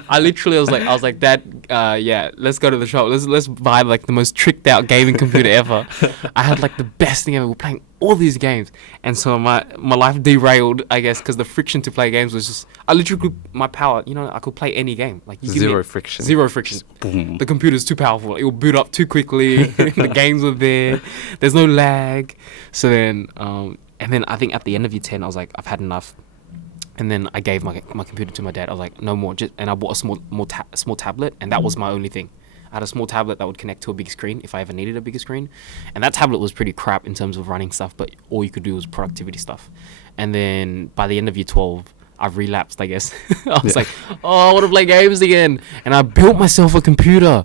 I was like, Dad, let's go to the shop. Let's buy like the most tricked out gaming computer ever. I had like the best thing ever. We're playing all these games, and so my life derailed, I guess, because the friction to play games was just, I literally my power. I could play any game. Like zero friction. Just boom. The computer's too powerful. It will boot up too quickly. The games were there. There's no lag. So then, and then I think at the end of year 10, I was like, I've had enough. And then I gave my computer to my dad. I was like, no more. And I bought a small tablet, and that was my only thing. I had a small tablet that would connect to a big screen if I ever needed a bigger screen. And that tablet was pretty crap in terms of running stuff, but all you could do was productivity stuff. And then by the end of year 12, I've relapsed, I guess. I was like, oh, I want to play games again. And I built myself a computer.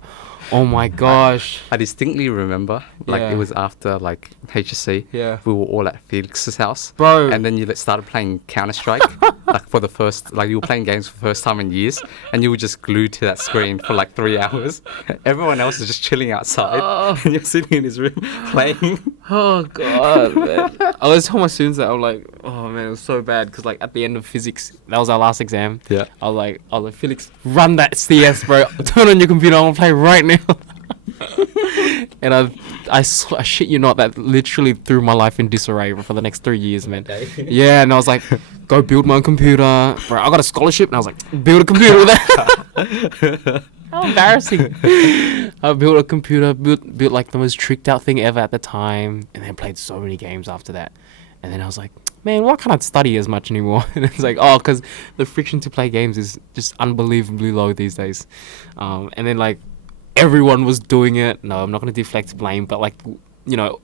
Oh my gosh. I distinctly remember, like it was after like HSC. Yeah. We were all at Felix's house. Bro. And then you started playing Counter-Strike, like for the first, like you were playing games for the first time in years, and you were just glued to that screen for like 3 hours. Everyone else is just chilling outside, and you're sitting in his room playing. Oh god, man. I always tell my students that I'm like, oh man, it was so bad because like at the end of physics, that was our last exam. Yeah. I was like, Felix, run that CS, bro. Turn on your computer. I want to play right now. And I shit you not, that literally threw my life in disarray for the next 3 years, man. Okay. Yeah, and I was like, go build my own computer, bro. I got a scholarship, and I was like, build a computer with that. How embarrassing. I built a computer, built like the most tricked out thing ever at the time, and then played so many games after that. And then I was like, man, why can't I study as much anymore? And it's like, oh, because the friction to play games is just unbelievably low these days. And then like everyone was doing it. No, I'm not going to deflect blame, but like,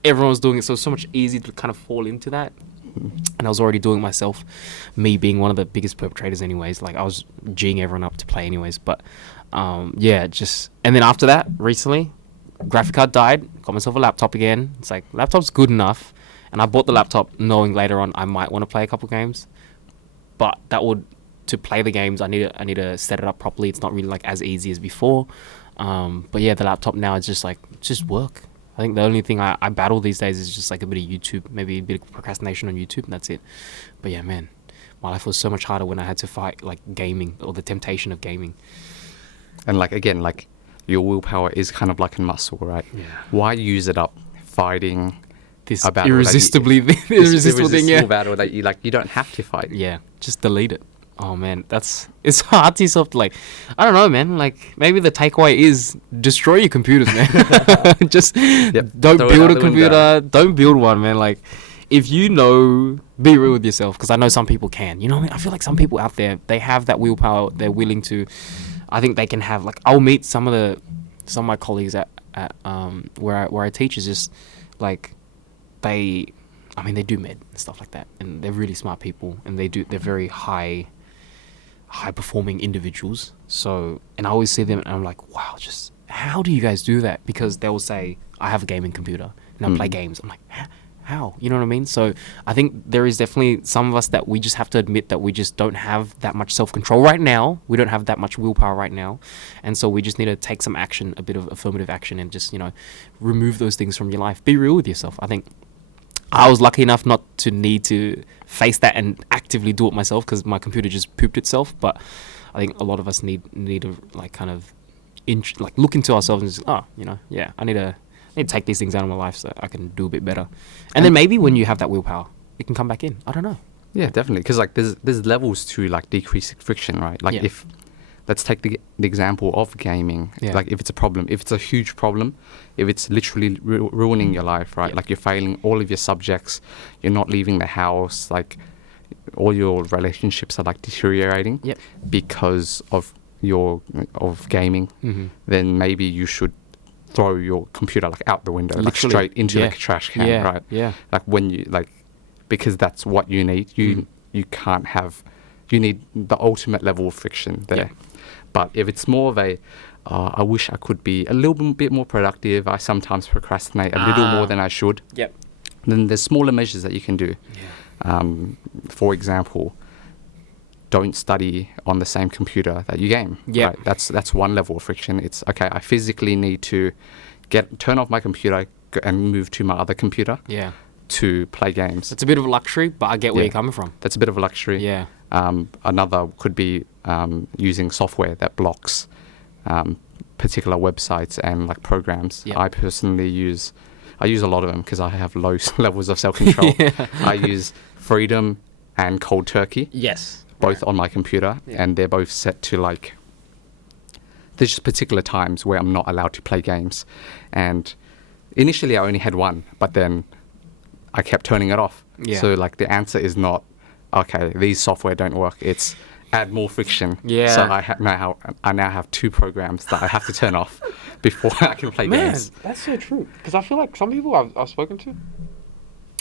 everyone was doing it. So it's so much easier to kind of fall into that. And I was already doing it myself, me being one of the biggest perpetrators anyways. Like I was G'ing everyone up to play anyways. But and then after that, recently, graphic card died, got myself a laptop again. It's like, laptop's good enough. And I bought the laptop knowing later on I might want to play a couple games. But that would to play the games, I need to set it up properly. It's not really like as easy as before. But yeah, the laptop now is just work. I think the only thing I battle these days is just like a bit of YouTube, maybe a bit of procrastination on YouTube, and that's it. But yeah, man, my life was so much harder when I had to fight like gaming or the temptation of gaming. And like again, like your willpower is kind of like a muscle, right? Yeah. Why use it up fighting This a battle irresistible battle that you don't have to fight? Yeah, just delete it. Oh man, it's hard to yourself to like, I don't know, man. Like maybe the takeaway is destroy your computers, man. Just don't build a computer. Don't build one, man. Like if you know, be real with yourself, because I know some people can. You know what I mean? I feel like some people out there, they have that willpower. They're willing to. I think they can have like. I'll meet some of my colleagues at where I teach is just like they do med and stuff like that, and they're really smart people, and they're very high performing individuals. So, and I always see them and I'm like, wow, just how do you guys do that? Because they will say, I have a gaming computer and I play games. I'm like, how? You know what I mean? So I think there is definitely some of us that we just have to admit that we just don't have that much self-control right now. We don't have that much willpower right now. And so we just need to take some action, a bit of affirmative action, and just, remove those things from your life. Be real with yourself. I think I was lucky enough not to need to face that and actively do it myself because my computer just pooped itself. But I think a lot of us need to like kind of look into ourselves and just, I need to take these things out of my life so I can do a bit better. And then maybe when you have that willpower, it can come back in. I don't know. Yeah, definitely. Because like there's levels to like decreasing friction, right? Like if let's take the example of gaming. Yeah. Like if it's a problem, if it's a huge problem, if it's literally ruining your life, right? Yeah. Like you're failing all of your subjects, you're not leaving the house, like all your relationships are like deteriorating because of gaming. Mm-hmm. Then maybe you should throw your computer like out the window, like straight into the trash can, right? Yeah. Like when you because that's what you need. You can't have. You need the ultimate level of friction there. Yeah. But if it's more of I wish I could be a little bit more productive. I sometimes procrastinate a little more than I should. Yep. Then there's smaller measures that you can do. Yeah. For example, don't study on the same computer that you game. Yeah. Right? That's one level of friction. It's okay. I physically need to turn off my computer and move to my other computer. Yeah. To play games. It's a bit of a luxury, but I get where you're coming from. That's a bit of a luxury. Yeah. Another could be using software that blocks particular websites and like programs. Yep. I personally use a lot of them because I have low levels of self-control. I use Freedom and Cold Turkey. Yes. Both on my computer, and they're both set to like. There's just particular times where I'm not allowed to play games, and initially I only had one, but then I kept turning it off. Yeah. So like the answer is not, okay, these software don't work. It's add more friction. Yeah. So I now have two programs that I have to turn off before I can play games. Man, that's so true. Because I feel like some people I've spoken to,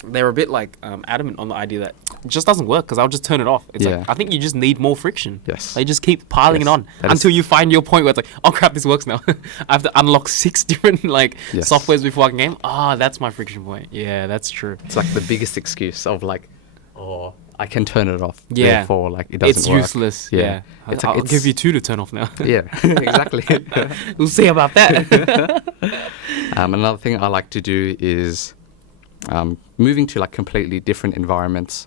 they're a bit like adamant on the idea that it just doesn't work because I'll just turn it off. It's like, I think you just need more friction. Yes. They just keep piling it on until you find your point where it's like, oh crap, this works now. I have to unlock 6 different softwares before I can game. That's my friction point. Yeah, that's true. It's like the biggest excuse of like, I can turn it off. Yeah. Therefore, like it doesn't work. It's useless. Yeah. I'll give you 2 to turn off now. Yeah, exactly. We'll see about that. Another thing I like to do is moving to like completely different environments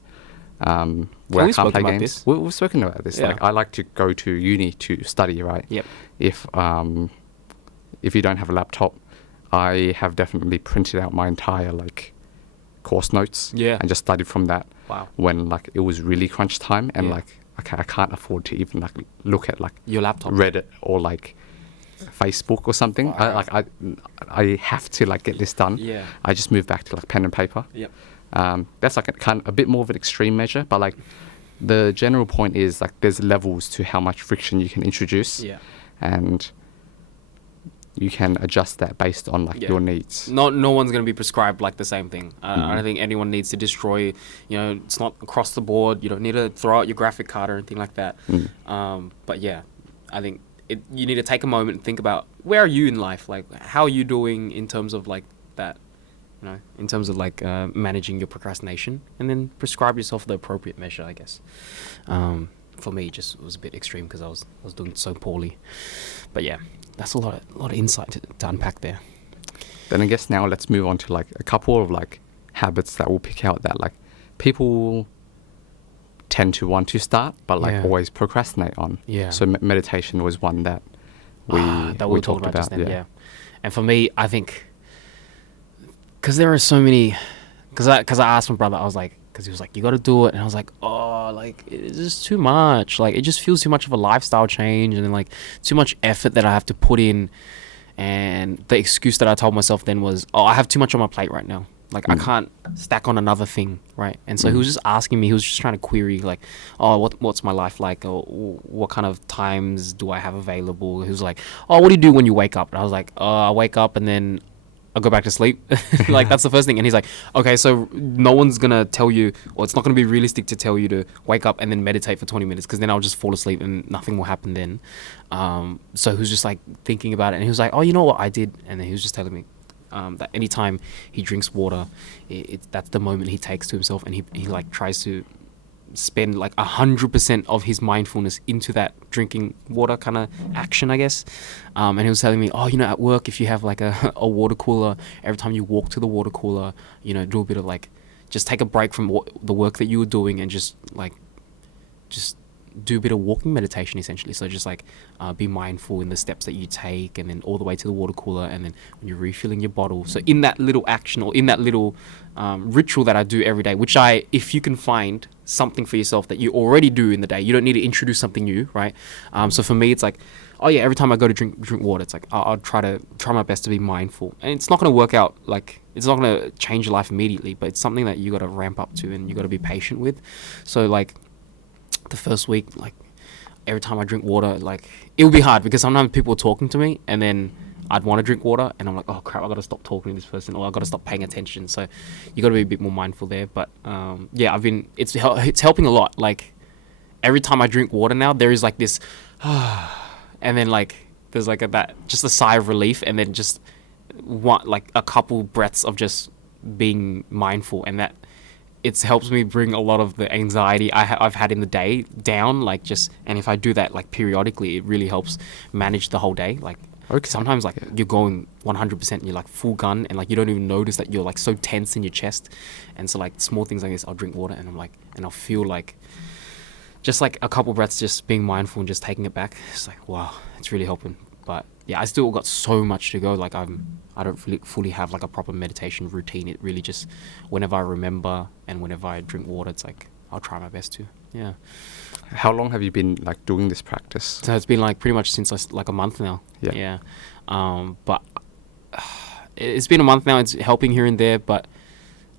where I can't play games. We've spoken about this. Yeah. Like I like to go to uni to study, right? Yep. If you don't have a laptop, I have definitely printed out my entire like course notes and just studied from that. Wow. When like it was really crunch time and like okay, I can't afford to even like look at like your laptop, Reddit or like Facebook or something. Wow. I have to like get this done. Yeah. I just moved back to like pen and paper. Yep. That's like a bit more of an extreme measure, but like the general point is like there's levels to how much friction you can introduce. Yeah. And you can adjust that based on like your needs. No one's going to be prescribed like the same thing. I don't think anyone needs to destroy, it's not across the board. You don't need to throw out your graphic card or anything like that. But yeah, I think you need to take a moment and think about where are you in life? Like how are you doing in terms of like that, in terms of like managing your procrastination, and then prescribe yourself the appropriate measure, I guess. for me, just was a bit extreme because I was doing so poorly. But yeah, that's a lot of insight to unpack there. Then I guess now let's move on to like a couple of like habits that we'll pick out that like people tend to want to start but like always procrastinate on. Yeah. So meditation was one that we talked about just then. Yeah. And for me, I think because there are so many, because I asked my brother, I was like, because he was like, you got to do it, and I was like, oh, like it's just too much. Like it just feels too much of a lifestyle change, and then like too much effort that I have to put in. And the excuse that I told myself then was, oh, I have too much on my plate right now. Like I can't stack on another thing, right? And so he was just asking me, he was just trying to query like, oh, what's my life like? Or what kind of times do I have available? He was like, oh, what do you do when you wake up? And I was like, I wake up and then I go back to sleep. Like that's the first thing. And he's like, okay, so no one's gonna tell you, or it's not gonna be realistic to tell you to wake up and then meditate for 20 minutes because then I'll just fall asleep and nothing will happen then. So he was just like thinking about it, and he was like, oh, you know what I did? And then he was just telling me that anytime he drinks water, that's the moment he takes to himself, and he like tries to spend like 100% of his mindfulness into that drinking water kind of action, I guess. And he was telling me, oh, you know, at work, if you have like a water cooler, every time you walk to the water cooler, you know, do a bit of like, just take a break from the work that you were doing and just do a bit of walking meditation essentially. So just like be mindful in the steps that you take, and then all the way to the water cooler, and then when you're refilling your bottle. So in that little action, or in that little ritual that I do every day, which if you can find something for yourself that you already do in the day, you don't need to introduce something new, right? So for me, it's like, oh yeah, every time I go to drink water, it's like I'll try my best to be mindful, and it's not going to work out, like it's not going to change your life immediately, but it's something that you got to ramp up to, and you got to be patient with. So like the first week, like every time I drink water, like it would be hard because sometimes people are talking to me, and then I'd want to drink water, and I'm like, oh crap, I got to stop talking to this person, or I got to stop paying attention. So you got to be a bit more mindful there. But yeah, it's helping a lot. Like every time I drink water now, there is like this and then like there's like just a sigh of relief, and then just like a couple breaths of just being mindful, and that it helps me bring a lot of the anxiety I've had in the day down, like and if I do that like periodically, it really helps manage the whole day. Like sometimes like you're going 100% and you're like full gun, and like you don't even notice that you're like so tense in your chest. And so like small things like this, I'll drink water, and I'm like, and I'll feel like just like a couple breaths, just being mindful and just taking it back. It's like, wow, it's really helping. But yeah, I still got so much to go. Like I don't really fully have like a proper meditation routine. It really just whenever I remember and whenever I drink water, it's like I'll try my best to. Yeah. How long have you been like doing this practice? So it's been like pretty much since like a month now. Yeah. But it's been a month now. It's helping here and there, but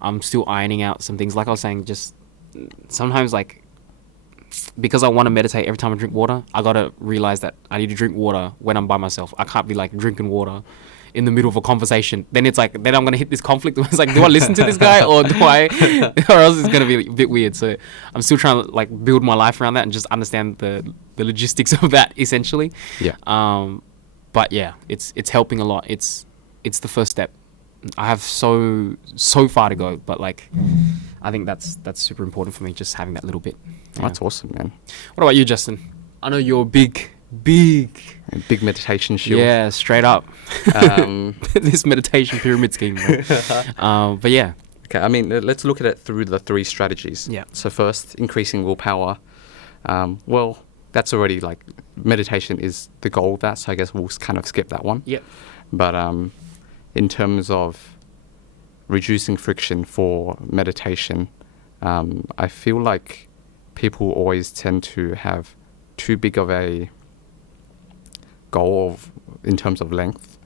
I'm still ironing out some things. Like I was saying, just sometimes like, because I want to meditate every time I drink water, I gotta realize that I need to drink water when I'm by myself. I can't be like drinking water in the middle of a conversation. Then it's like, then I'm gonna hit this conflict. It's like, do I listen to this guy or do I, or else it's gonna be a bit weird. So I'm still trying to like build my life around that and just understand the logistics of that essentially. Yeah. But yeah, it's helping a lot. It's the first step. I have so far to go, but like I think that's super important for me, just having that little bit. Yeah. That's awesome, man. What about you, Justin? I know you're a big meditation shield. Yeah, straight up. This meditation pyramid scheme. But yeah. Okay, I mean, let's look at it through the 3 strategies. Yeah. So first, increasing willpower. Well, that's already like meditation is the goal of that, so I guess we'll kind of skip that one. Yep. But in terms of reducing friction for meditation, I feel like people always tend to have too big of a goal in terms of length.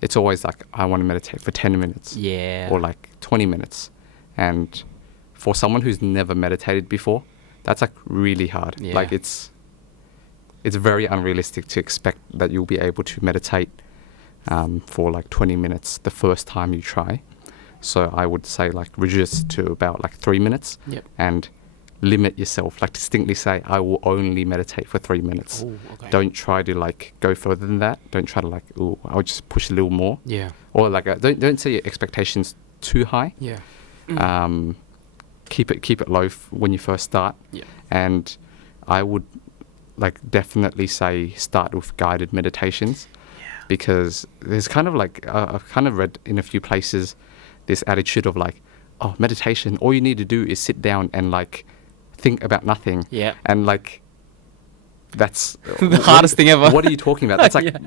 It's always like, I want to meditate for 10 minutes. Yeah. Or like 20 minutes. And for someone who's never meditated before, that's like really hard. Yeah. Like it's very unrealistic to expect that you'll be able to meditate for like 20 minutes the first time you try. So I would say like reduce to about like 3 minutes. Yep. And limit yourself, like distinctly say, I will only meditate for 3 minutes. Ooh, okay. Don't try to like go further than that. Don't try to like, oh, I'll just push a little more. Yeah. Or like, don't set your expectations too high. Yeah. Keep it low when you first start. Yeah. And I would like definitely say start with guided meditations, because there's kind of like I've kind of read in a few places this attitude of like, oh, meditation, all you need to do is sit down and like think about nothing. Yeah. And like that's The hardest thing ever. What are you talking about? That's like Yeah.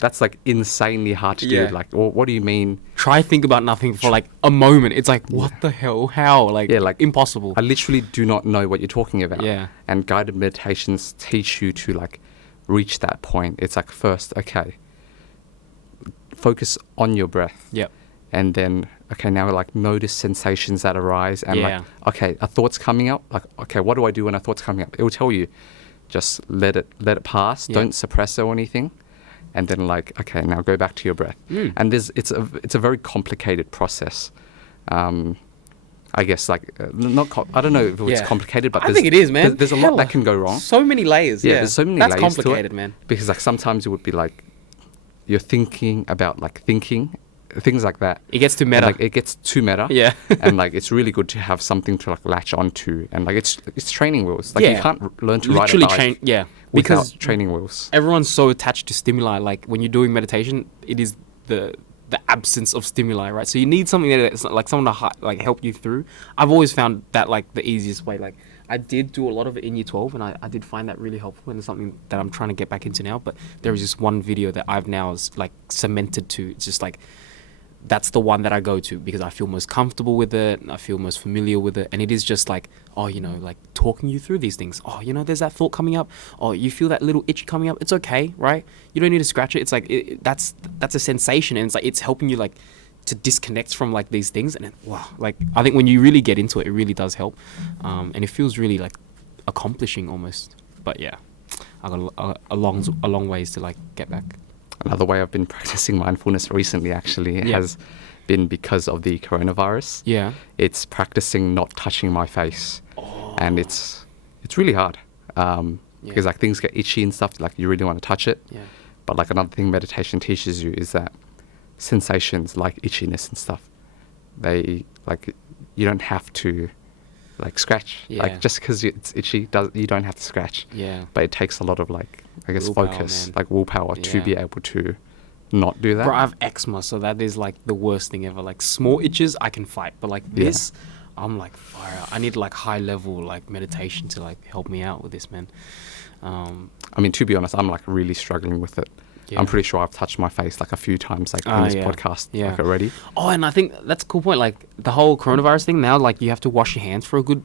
that's like insanely hard to Yeah. do. Like, what do you mean? Try think about nothing for like a moment. It's like, what the hell? How? Like, Yeah, like impossible. I literally do not know what you're talking about. Yeah. And guided meditations teach you to like reach that point. It's like, first, okay, focus on your breath. Yep. And then, okay, now like notice sensations that arise, and Yeah. like, okay, a thought's coming up. Like, okay, what do I do when a thought's coming up? It will tell you, just let it pass. Yeah. Don't suppress it or anything. And then like, okay, now go back to your breath. And it's a very complicated process. I guess like I don't know if it's Yeah. complicated, but I think it is, man. There's a lot Hell, that can go wrong. So many layers. Yeah, Yeah, there's so many That's layers to it. complicated, man. Because like sometimes it would be like you're thinking about like thinking, things like that. It gets too And, meta. like it gets too meta. Yeah. And like it's really good to have something to like latch onto, and like it's training wheels. Like you Yeah. can't learn to Literally ride a bike train. Yeah. without Because training wheels. everyone's so attached to stimuli. Like when you're doing meditation, it is the absence of stimuli, right? So you need something that's like someone to like help you through. I've always found that like the easiest way. Like I did do a lot of it in year 12, and I did find that really helpful, and it's something that I'm trying to get back into now. But there is this one video that I've now like cemented to. It's just like that's the one that I go to because I feel most comfortable with it. I feel most familiar with it. And it is just like, oh, you know, like talking you through these things. Oh, you know, there's that thought coming up. Oh, you feel that little itch coming up. It's okay, right? You don't need to scratch it. It's like, that's a sensation. And it's like, it's helping you like to disconnect from like these things. And wow, like I think when you really get into it, it really does help. And it feels really like accomplishing almost. But yeah, I got a long ways to like get back. Another way I've been practicing mindfulness recently actually has been because of the coronavirus. Yeah. It's practicing not touching my face. And it's really hard. Because like things get itchy and stuff, like you really want to touch it. Yeah. But like another thing meditation teaches you is that sensations like itchiness and stuff, they like, you don't have to like scratch. Yeah. Like just because it's itchy, you don't have to scratch. Yeah. But it takes a lot of like, I guess, Willpower, focus, man. like willpower to Yeah. be able to not do that. Bro, I have eczema, so that is like the worst thing ever. Like small itches, I can fight, but like this, I'm like fire. I need like high level like meditation to like help me out with this, man. I mean, to be honest, I'm like really struggling with it. Yeah. I'm pretty sure I've touched my face like a few times like on this yeah. podcast Yeah. like already. Oh, and I think that's a cool point. Like the whole coronavirus thing now, like you have to wash your hands for a good.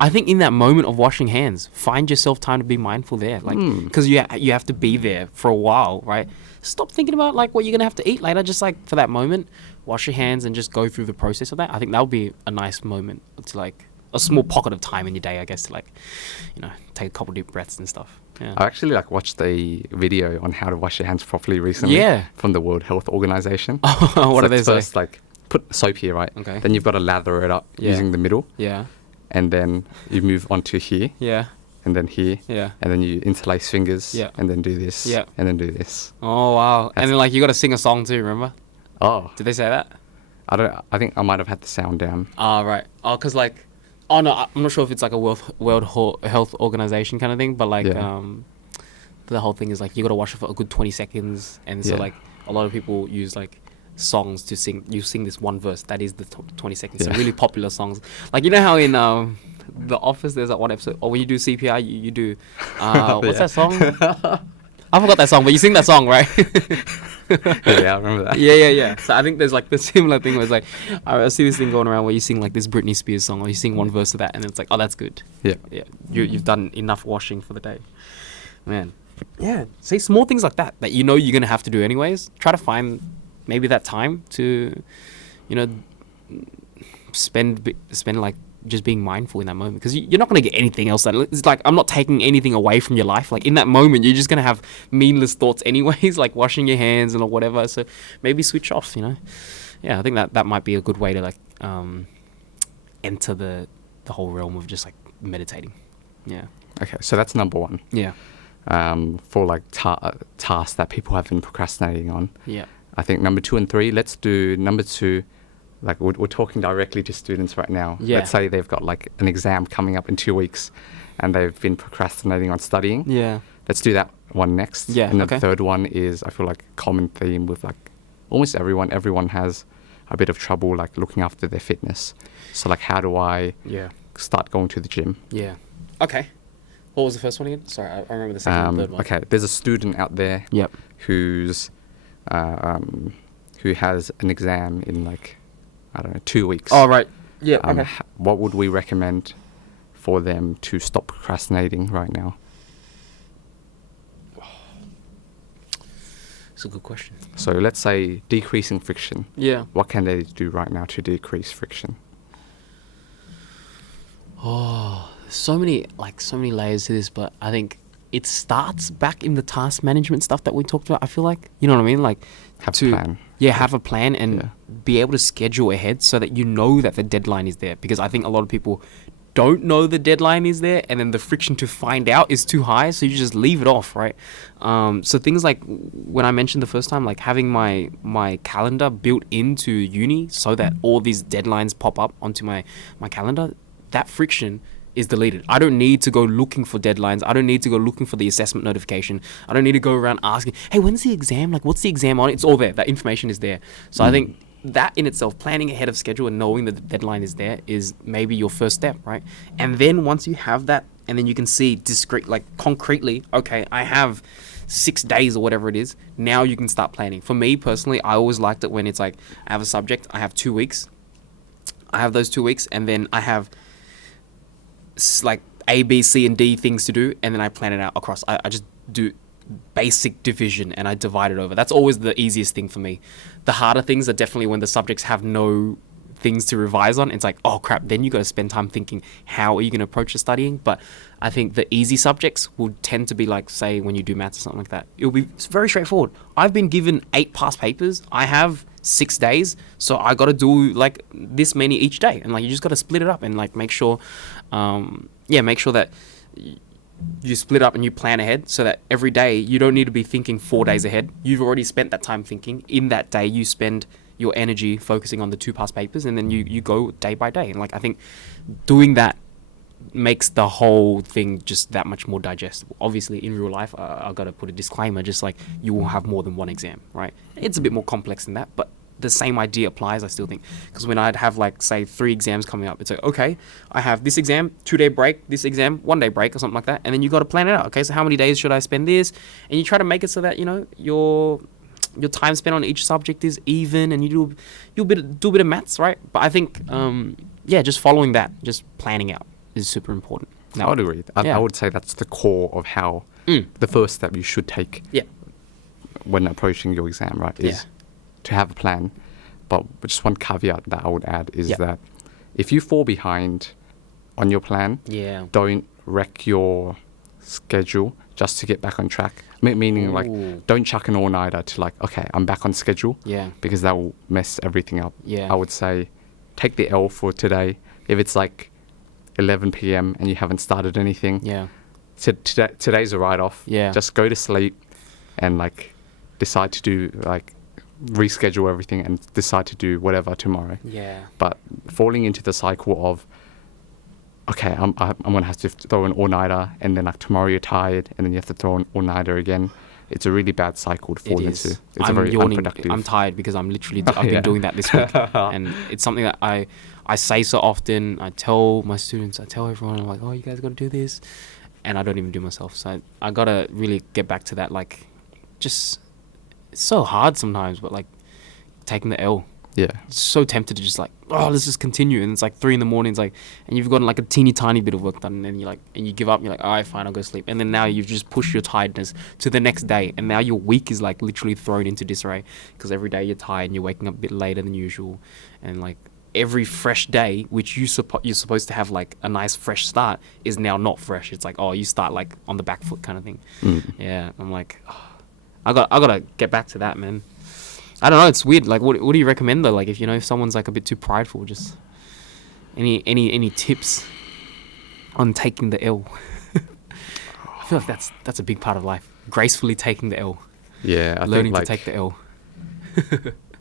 I think in that moment of washing hands, find yourself time to be mindful there, like because you have to be there for a while, right? Stop thinking about like what you're gonna have to eat later. Just like for that moment, wash your hands and just go through the process of that. I think that would be a nice moment to like a small pocket of time in your day, I guess, to like, you know, take a couple deep breaths and stuff. Yeah. I actually like watched a video on how to wash your hands properly recently. Yeah. From the World Health Organization. What do they say? First, like put soap here, right? Okay. Then you've got to lather it up Yeah. using the middle, Yeah. and then you move onto here, Yeah. and then here, Yeah. and then you interlace fingers, Yeah. and then do this, Yeah. and then do this. Oh wow! That's- And then like you got to sing a song too. Remember? Oh, Did they say that? I think I might have had the sound down. Oh right. Oh, cause like, oh no, I'm not sure if it's like a World Health Organization kind of thing, but like, Yeah. the whole thing is like you got to wash it for a good 20 seconds, and so Yeah. like a lot of people use like songs to sing. You sing this one verse that is the 20 seconds. So Yeah. really popular songs. Like you know how in The Office there's that one episode, or when you do CPR, you do what's Yeah. that song? I forgot that song, but you sing that song, right? Yeah, I remember that. Yeah. So I think there's like the similar thing where it's like, I see this thing going around where you sing like this Britney Spears song, or you sing one verse of that, and it's like, oh, that's good. Yeah. Yeah, you've done enough washing for the day, man. Yeah, see small things like that you know you're gonna have to do anyways. Try to find maybe that time to, you know, spend like just being mindful in that moment, because you're not going to get anything else. That it's like, I'm not taking anything away from your life. Like in that moment you're just going to have meaningless thoughts anyways, like washing your hands and or whatever. So maybe switch off, you know. Yeah, I think that might be a good way to like enter the whole realm of just like meditating. Yeah. Okay, so that's number one. Yeah. For like tasks that people have been procrastinating on. Yeah. I think number 2 and 3, let's do number 2, like we're talking directly to students right now. Yeah. Let's say they've got like an exam coming up in 2 weeks and they've been procrastinating on studying. Yeah. Let's do that one next. Yeah, And okay. the third one is, I feel like, a common theme with like almost everyone. Everyone has a bit of trouble like looking after their fitness. So like, how do I Yeah. start going to the gym? Yeah. Okay. What was the first one again? Sorry, I remember the second and third one. Okay, there's a student out there Yep. who's who has an exam in like, I don't know, 2 weeks. Oh, right. Yeah. Okay. What would we recommend for them to stop procrastinating right now? It's a good question. So let's say decreasing friction. Yeah. What can they do right now to decrease friction? Oh, so many layers to this, but I think it starts back in the task management stuff that we talked about. I feel like, you know what I mean? Like, Have a plan. Yeah, have a plan and Yeah. be able to schedule ahead so that you know that the deadline is there. Because I think a lot of people don't know the deadline is there, and then the friction to find out is too high, so you just leave it off, right? So things like when I mentioned the first time, like having my calendar built into uni so that all these deadlines pop up onto my calendar, that friction is deleted. I don't need to go looking for deadlines. I don't need to go looking for the assessment notification. I don't need to go around asking, hey, when's the exam? Like, what's the exam on? It's all there. That information is there. So I think that in itself, planning ahead of schedule and knowing that the deadline is there is maybe your first step, right? And then once you have that, and then you can see concretely, okay, I have 6 days or whatever it is. Now you can start planning. For me personally, I always liked it when it's like, I have a subject, I have 2 weeks. I have those 2 weeks, and then I have like A, B, C, and D things to do, and then I plan it out across. I just do basic division and I divide it over. That's always the easiest thing for me. The harder things are definitely when the subjects have no things to revise on. It's like, oh crap, then you got to spend time thinking, how are you going to approach the studying? But I think the easy subjects will tend to be like, say, when you do maths or something like that, it's very straightforward. I've been given 8 past papers. I have 6 days, so I got to do like this many each day, and like you just got to split it up and like make sure that you split up and you plan ahead so that every day you don't need to be thinking 4 days ahead. You've already spent that time thinking. In that day, you spend your energy focusing on the 2 past papers, and then you go day by day. And like I think doing that makes the whole thing just that much more digestible. Obviously, in real life, I've got to put a disclaimer, just like you will have more than one exam, right? It's a bit more complex than that, but the same idea applies, I still think. Because when I'd have like, say, 3 exams coming up, it's like, okay, I have this exam, 2-day break, this exam, 1-day break or something like that. And then you got to plan it out. Okay, so how many days should I spend this? And you try to make it so that, you know, your time spent on each subject is even, and you do a bit of maths, right? But I think, just following that, just planning out is super important. I would agree. I would say that's the core of how the first step you should take when approaching your exam, right? Is to have a plan. But just one caveat that I would add is that if you fall behind on your plan, don't wreck your schedule just to get back on track. Meaning, like, don't chuck an all-nighter to like, okay, I'm back on schedule. Because that will mess everything up. I would say take the L for today. If it's like 11 p.m. and you haven't started anything, today's a write-off. Just go to sleep and like decide to do like reschedule everything and decide to do whatever tomorrow. But falling into the cycle of, okay, I'm gonna have to throw an all-nighter, and then like tomorrow you're tired, and then you have to throw an all-nighter again. It's a really bad cycle to fall into. It's very unproductive. I'm tired because I'm literally I've been doing that this week, and it's something that I say so often. I tell my students, I tell everyone, I'm like, oh, you guys got to do this, and I don't even do myself. So I gotta really get back to that. Like, just it's so hard sometimes, but like taking the L. It's so tempted to just like, oh, let's just continue. And it's like 3 a.m. It's like, and you've gotten like a teeny tiny bit of work done, and then you're like, and you give up. And you're like, all right, fine, I'll go sleep. And then now you've just pushed your tiredness to the next day, and now your week is like literally thrown into disarray because every day you're tired and you're waking up a bit later than usual, and like every fresh day, which you're supposed to have like a nice fresh start, is now not fresh. It's like, oh, you start like on the back foot kind of thing. I'm like, oh, I gotta get back to that, man. I don't know. It's weird. Like, what do you recommend though? Like, if someone's like a bit too prideful, just any tips on taking the L? I feel like that's a big part of life. Gracefully taking the L. I learning think, like, to take the L.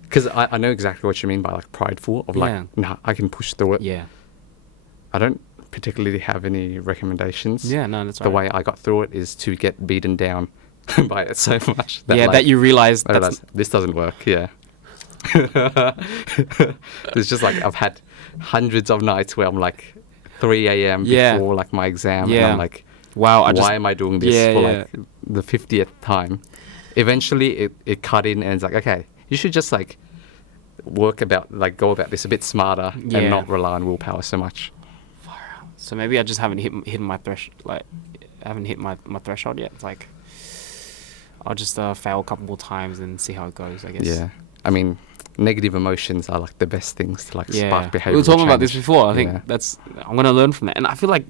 Because I know exactly what you mean by like prideful of like, Yeah. nah, I can push through it. Yeah. I don't particularly have any recommendations. Yeah, no, that's The right. way I got through it is to get beaten down by it so much that, Yeah, like, that you realize I that's realized this doesn't work. Yeah. It's just like I've had hundreds of nights where I'm like 3 a.m. Yeah. before like my exam, and Yeah. I'm like, wow. why am I doing this Yeah, for yeah. like the 50th time? Eventually, it cut in, and it's like, okay, you should just like go about this a bit smarter Yeah. and not rely on willpower so much. So maybe I just haven't hit my my threshold yet. It's like I'll just fail a couple more times and see how it goes, I guess. Yeah, I mean, negative emotions are like the best things to like spark behavior. We were talking about this change. before. I think Yeah. I'm gonna learn from that. And I feel like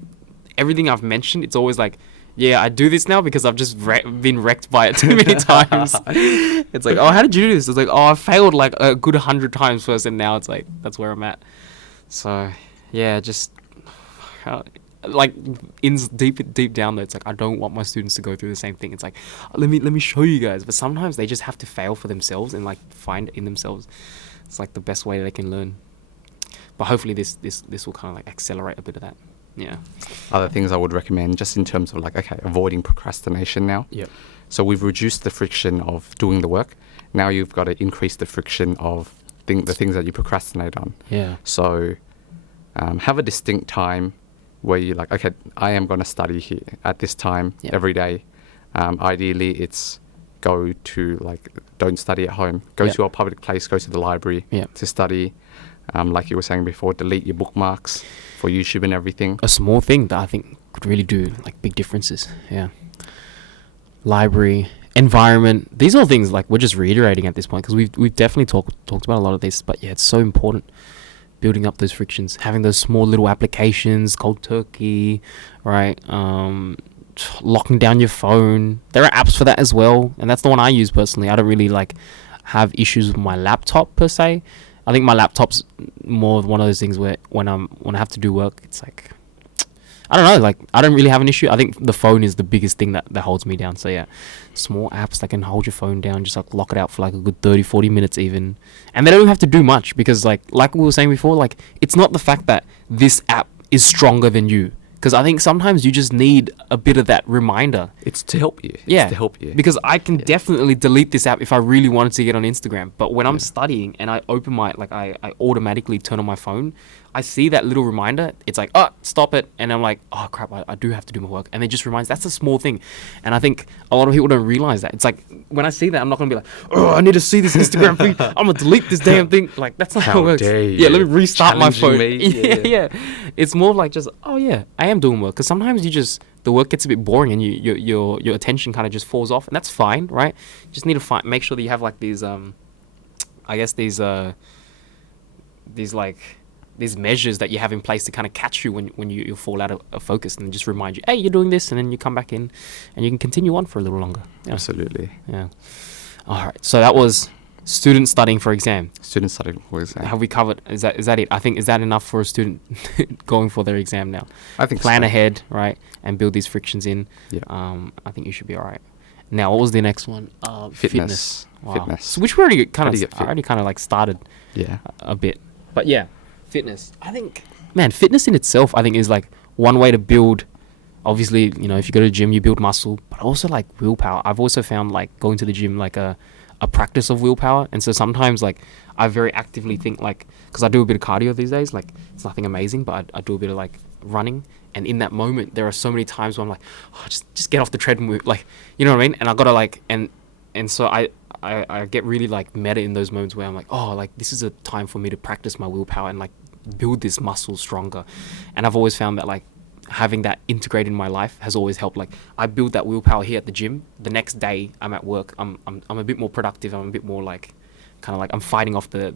everything I've mentioned, it's always like, yeah, I do this now because I've just been wrecked by it too many times. It's like, oh, how did you do this? It's like, oh, I failed like a good 100 times first, and now it's like that's where I'm at. So yeah, just like deep down though, it's like I don't want my students to go through the same thing. It's like, let me show you guys. But sometimes they just have to fail for themselves and like find it in themselves. It's like the best way they can learn. But hopefully this will kind of like accelerate a bit of that. Yeah. Other things I would recommend, just in terms of like, okay, avoiding procrastination now. Yep. So we've reduced the friction of doing the work. Now you've got to increase the friction of the things that you procrastinate on. Yeah. So have a distinct time where you're like, okay, I am going to study here at this time Yep. every day. Ideally, it's go to like, don't study at home. Go Yep. to a public place, go to the library Yep. to study. Like you were saying before, delete your bookmarks for YouTube and everything. A small thing that I think could really do like big differences. Yeah. Library, environment. These are all things like we're just reiterating at this point because we've definitely talked about a lot of this. But yeah, it's so important. Building up those frictions, having those small little applications, cold turkey, right? Locking down your phone. There are apps for that as well, and that's the one I use personally. I don't really like have issues with my laptop per se. I think my laptop's more of one of those things where when I have to do work, it's like I don't know, like I don't really have an issue. I think the phone is the biggest thing that holds me down. So yeah, small apps that can hold your phone down, just like lock it out for like a good 30-40 minutes even. And they don't have to do much because like we were saying before, like it's not the fact that this app is stronger than you. Because I think sometimes you just need a bit of that reminder. It's to help you. Yeah. It's to help you. Because I can definitely delete this app if I really wanted to get on Instagram. But when I'm studying and I open I automatically turn on my phone, I see that little reminder. It's like, oh, stop it. And I'm like, oh, crap, I do have to do my work. And it just reminds, that's a small thing. And I think a lot of people don't realize that. It's like, when I see that, I'm not going to be like, oh, I need to see this Instagram feed. I'm going to delete this damn thing. Like, that's not how it works. Dare Yeah, let me you. restart my phone. Challenging me. Yeah. It's more like just, oh, yeah, I am doing work. Because sometimes the work gets a bit boring and your attention kind of just falls off. And that's fine, right? You just need to make sure that you have like these, these measures that you have in place to kind of catch you when you fall out of focus and just remind you, hey, you're doing this, and then you come back in and you can continue on for a little longer. Yeah. Absolutely. Yeah. All right. So that was student studying for exam. Students studying for exam. Have we covered? Is that it? I think, is that enough for a student going for their exam now? I think Plan so. ahead, right, and build these frictions in. Yeah. I think you should be all right. Now, what was the next one? Fitness. Wow. Fitness. So which we already How do you get fit? already kind of like started Yeah. a bit. But yeah, fitness. I think, man, fitness in itself, I think, is like one way to build. Obviously, you know, if you go to the gym, you build muscle, but also like willpower. I've also found like going to the gym like a practice of willpower. And so sometimes like I very actively think like, because I do a bit of cardio these days, like it's nothing amazing, but I do a bit of like running. And in that moment, there are so many times where I'm like, oh, just get off the treadmill, like, you know what I mean? And I gotta like, and so I get really like meta in those moments where I'm like, oh, like this is a time for me to practice my willpower and like build this muscle stronger. And I've always found that like having that integrated in my life has always helped. Like I build that willpower here at the gym. The next day I'm at work, I'm a bit more productive. I'm a bit more like, kind of like I'm fighting off the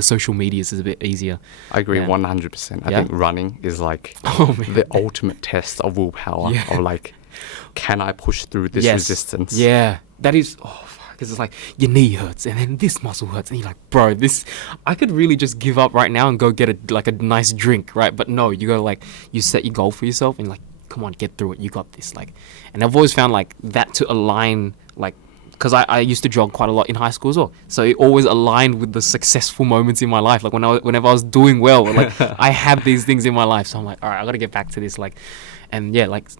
social medias is a bit easier. I agree Yeah. 100%. I Yeah? think running is like Oh, man. the ultimate test of willpower. Yeah. Of like, can I push through this Yes. resistance? Yeah, that is. Oh, because it's like your knee hurts and then this muscle hurts and you're like, bro, this. I could really just give up right now and go get a nice drink, right? But no, you gotta like you set your goal for yourself and like, come on, get through it. You got this. Like, and I've always found like that to align like because I used to jog quite a lot in high school as well. So it always aligned with the successful moments in my life. Like whenever I was doing well, like I had these things in my life. So I'm like, all right, I got to get back to this. Like, and yeah, like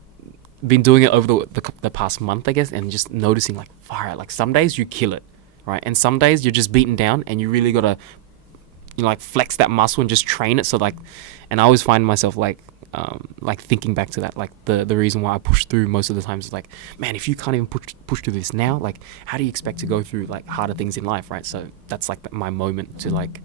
been doing it over the past month, I guess, and just noticing like, fire. Like some days you kill it, right? And some days you're just beaten down and you really got to, like flex that muscle and just train it. So like, and I always find myself like thinking back to that, like the reason why I push through most of the times is like, man, if you can't even push through this now, like how do you expect to go through like harder things in life, right? So that's like my moment to like,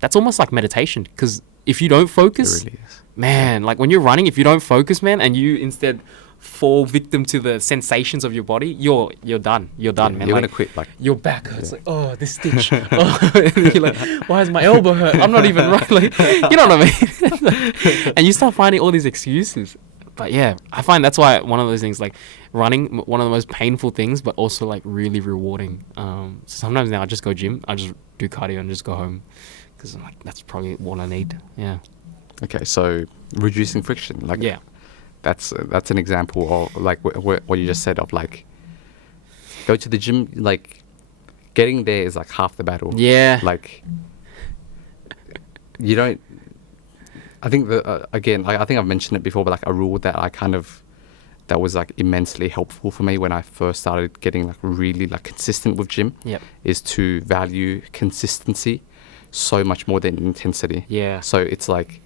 that's almost like meditation, because if you don't focus, It really is. man, like when you're running, if you don't focus, man, and you instead fall victim to the sensations of your body, you're done. You're done, man. You're like, gonna quit. Like your back hurts, like, oh, this stitch. Oh. And you're like, why is my elbow hurt? I'm not even right. Like, you know what I mean? And you start finding all these excuses. But yeah, I find that's why one of those things, like running, one of the most painful things, but also like really rewarding. So sometimes now I just go gym, I just do cardio and just go home, because I'm like, that's probably what I need. Yeah. okay, so reducing friction. Like Yeah. that's an example of like what you just said of like go to the gym. Like getting there is like half the battle. Yeah. Like you don't. I think again, I think I've mentioned it before, but like a rule that that was like immensely helpful for me when I first started getting like really like consistent with gym. Yep. Is to value consistency so much more than intensity. Yeah. So it's like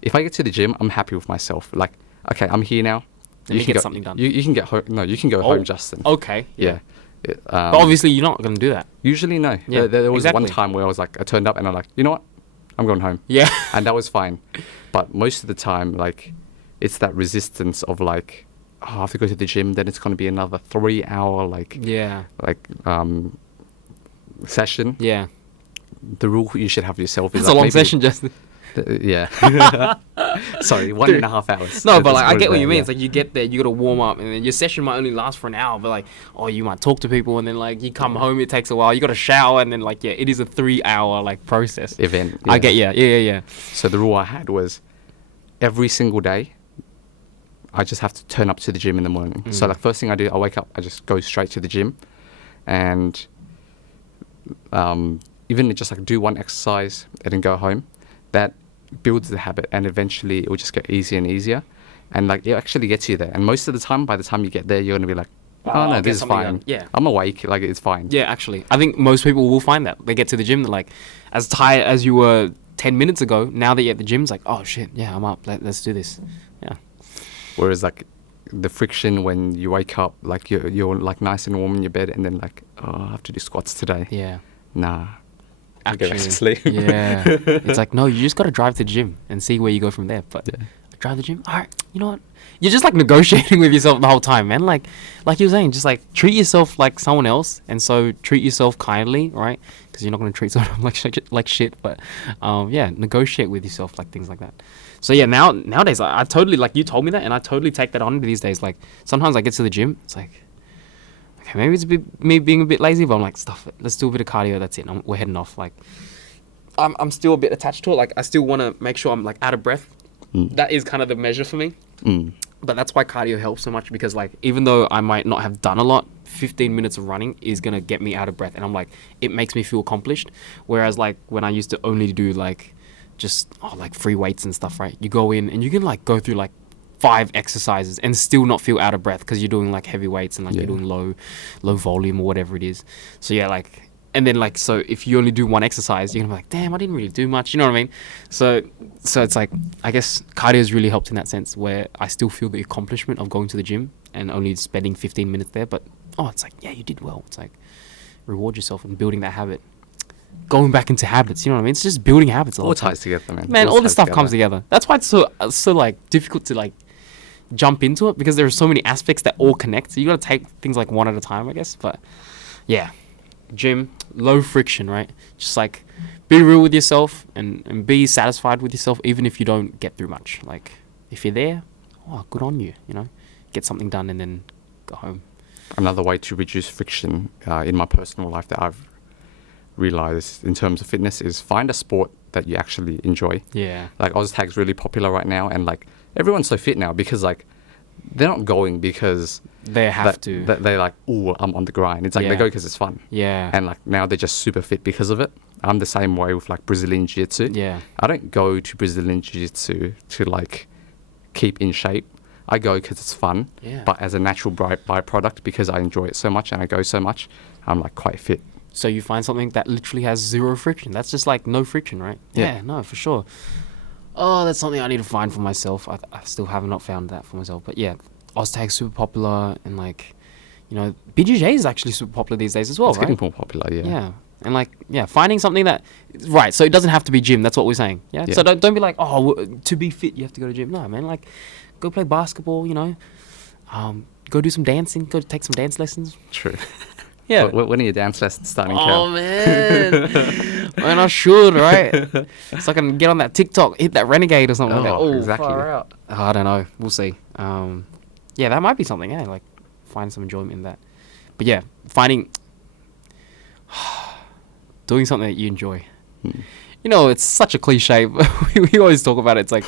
if I get to the gym, I'm happy with myself. Like, okay, I'm here now. Let me can get go, something done. You can get home. No, you can go home, Justin. Okay. Yeah. But obviously you're not going to do that. Usually, no. Yeah, There was one exactly. time where I was like, I turned up and I'm like, you know what? I'm going home. Yeah. And that was fine. But most of the time, like, it's that resistance of like, oh, I have to go to the gym. Then it's going to be another 3 hour Yeah. session. Yeah. The rule you should have yourself is It's a like long maybe- session, Justin. Yeah. Sorry, 1.5 hours. No, but Let's like, I put it get what there, you mean. yeah. It's like you get there, you got to warm up, and then your session might only last for an hour. But like, oh, you might talk to people, and then like you come home, it takes a while. You got to shower, and then like, yeah, it is a 3 hour like process. Event. I get, yeah. So the rule I had was every single day, I just have to turn up to the gym in the morning. So like first thing I do, I wake up, I just go straight to the gym, and even just like do one exercise and then go home. That builds the habit, and eventually it will just get easier and easier, and like it actually gets you there. And most of the time, by the time you get there, you're gonna be like, oh I'll no, get this is something fine. done. Yeah. I'm awake. Like it's fine. Yeah, actually, I think most people will find that they get to the gym, they're like, as tired as you were 10 minutes ago. Now that you're at the gym, it's like, oh shit, yeah, I'm up. Let's do this. Yeah. Whereas like the friction when you wake up, like you're like nice and warm in your bed, and then like, oh, I have to do squats today. Yeah. Nah. I'll Actually, go back to sleep. yeah. It's like, no, you just got to drive to the gym and see where you go from there. But Yeah. drive the gym. All right, you know what? You're just like negotiating with yourself the whole time, man. Like you were saying, just like treat yourself like someone else, and so treat yourself kindly, right? Because you're not gonna treat someone like shit. But yeah, negotiate with yourself, like things like that. So yeah, nowadays I totally, like you told me that, and I totally take that on these days. Like sometimes I get to the gym, it's like, okay, maybe it's me being a bit lazy, but I'm like, stuff it. Let's do a bit of cardio. That's it. We're heading off. Like I'm still a bit attached to it. Like I still want to make sure I'm like out of breath. That is kind of the measure for me. But that's why cardio helps so much, because like even though I might not have done a lot, 15 minutes of running is gonna get me out of breath, and I'm like, it makes me feel accomplished. Whereas like when I used to only do like just like free weights and stuff, right? You go in and you can like go through like 5 exercises and still not feel out of breath because you're doing like heavy weights and like you're doing low volume or whatever it is. So yeah, like, and then like, so if you only do one exercise, you're gonna be like, damn, I didn't really do much, you know what I mean? So it's like, I guess cardio has really helped in that sense, where I still feel the accomplishment of going to the gym and only spending 15 minutes there, but it's like, yeah, you did well. It's like, reward yourself and building that habit, going back into habits, you know what I mean? It's just building habits. All ties together, man. Man, all this stuff comes together. That's why it's so like difficult to like jump into it, because there are so many aspects that all connect. So you got to take things like one at a time, I guess. But yeah, gym, low friction, right? Just like be real with yourself and be satisfied with yourself, even if you don't get through much. Like if you're there, good on you, you know, get something done and then go home. Another way to reduce friction in my personal life that I've realized in terms of fitness is find a sport that you actually enjoy. Yeah. Like OzTag's really popular right now, and like everyone's so fit now because like they're not going because They have to. they're like, oh, I'm on the grind. It's like they go because it's fun. Yeah. And like now they're just super fit because of it. I'm the same way with like Brazilian Jiu-Jitsu. Yeah. I don't go to Brazilian Jiu-Jitsu to like keep in shape. I go because it's fun. Yeah. But as a natural byproduct, because I enjoy it so much and I go so much, I'm like quite fit. So you find something that literally has zero friction. That's just like no friction, right? Yeah. No, for sure. Oh, that's something I need to find for myself. I still have not found that for myself. But yeah, Oztag's super popular, and like, you know, BJJ is actually super popular these days as well, It's right? getting more popular, yeah. Yeah. And like, yeah, finding something that, right, so it doesn't have to be gym. That's what we're saying. Yeah. Yeah. So don't be like, oh, to be fit, you have to go to gym. No, man, like, go play basketball, you know, go do some dancing, go take some dance lessons. True. Yeah. When are your dance lessons starting, Oh, Cal? man. Man, I should, right? So I can get on that TikTok, hit that Renegade or something like that. Oh, Oh, exactly. far out. Oh, I don't know. We'll see. Yeah, that might be something, yeah, like, find some enjoyment in that. But yeah, finding... doing something that you enjoy. You know, it's such a cliche. But we always talk about it. It's like,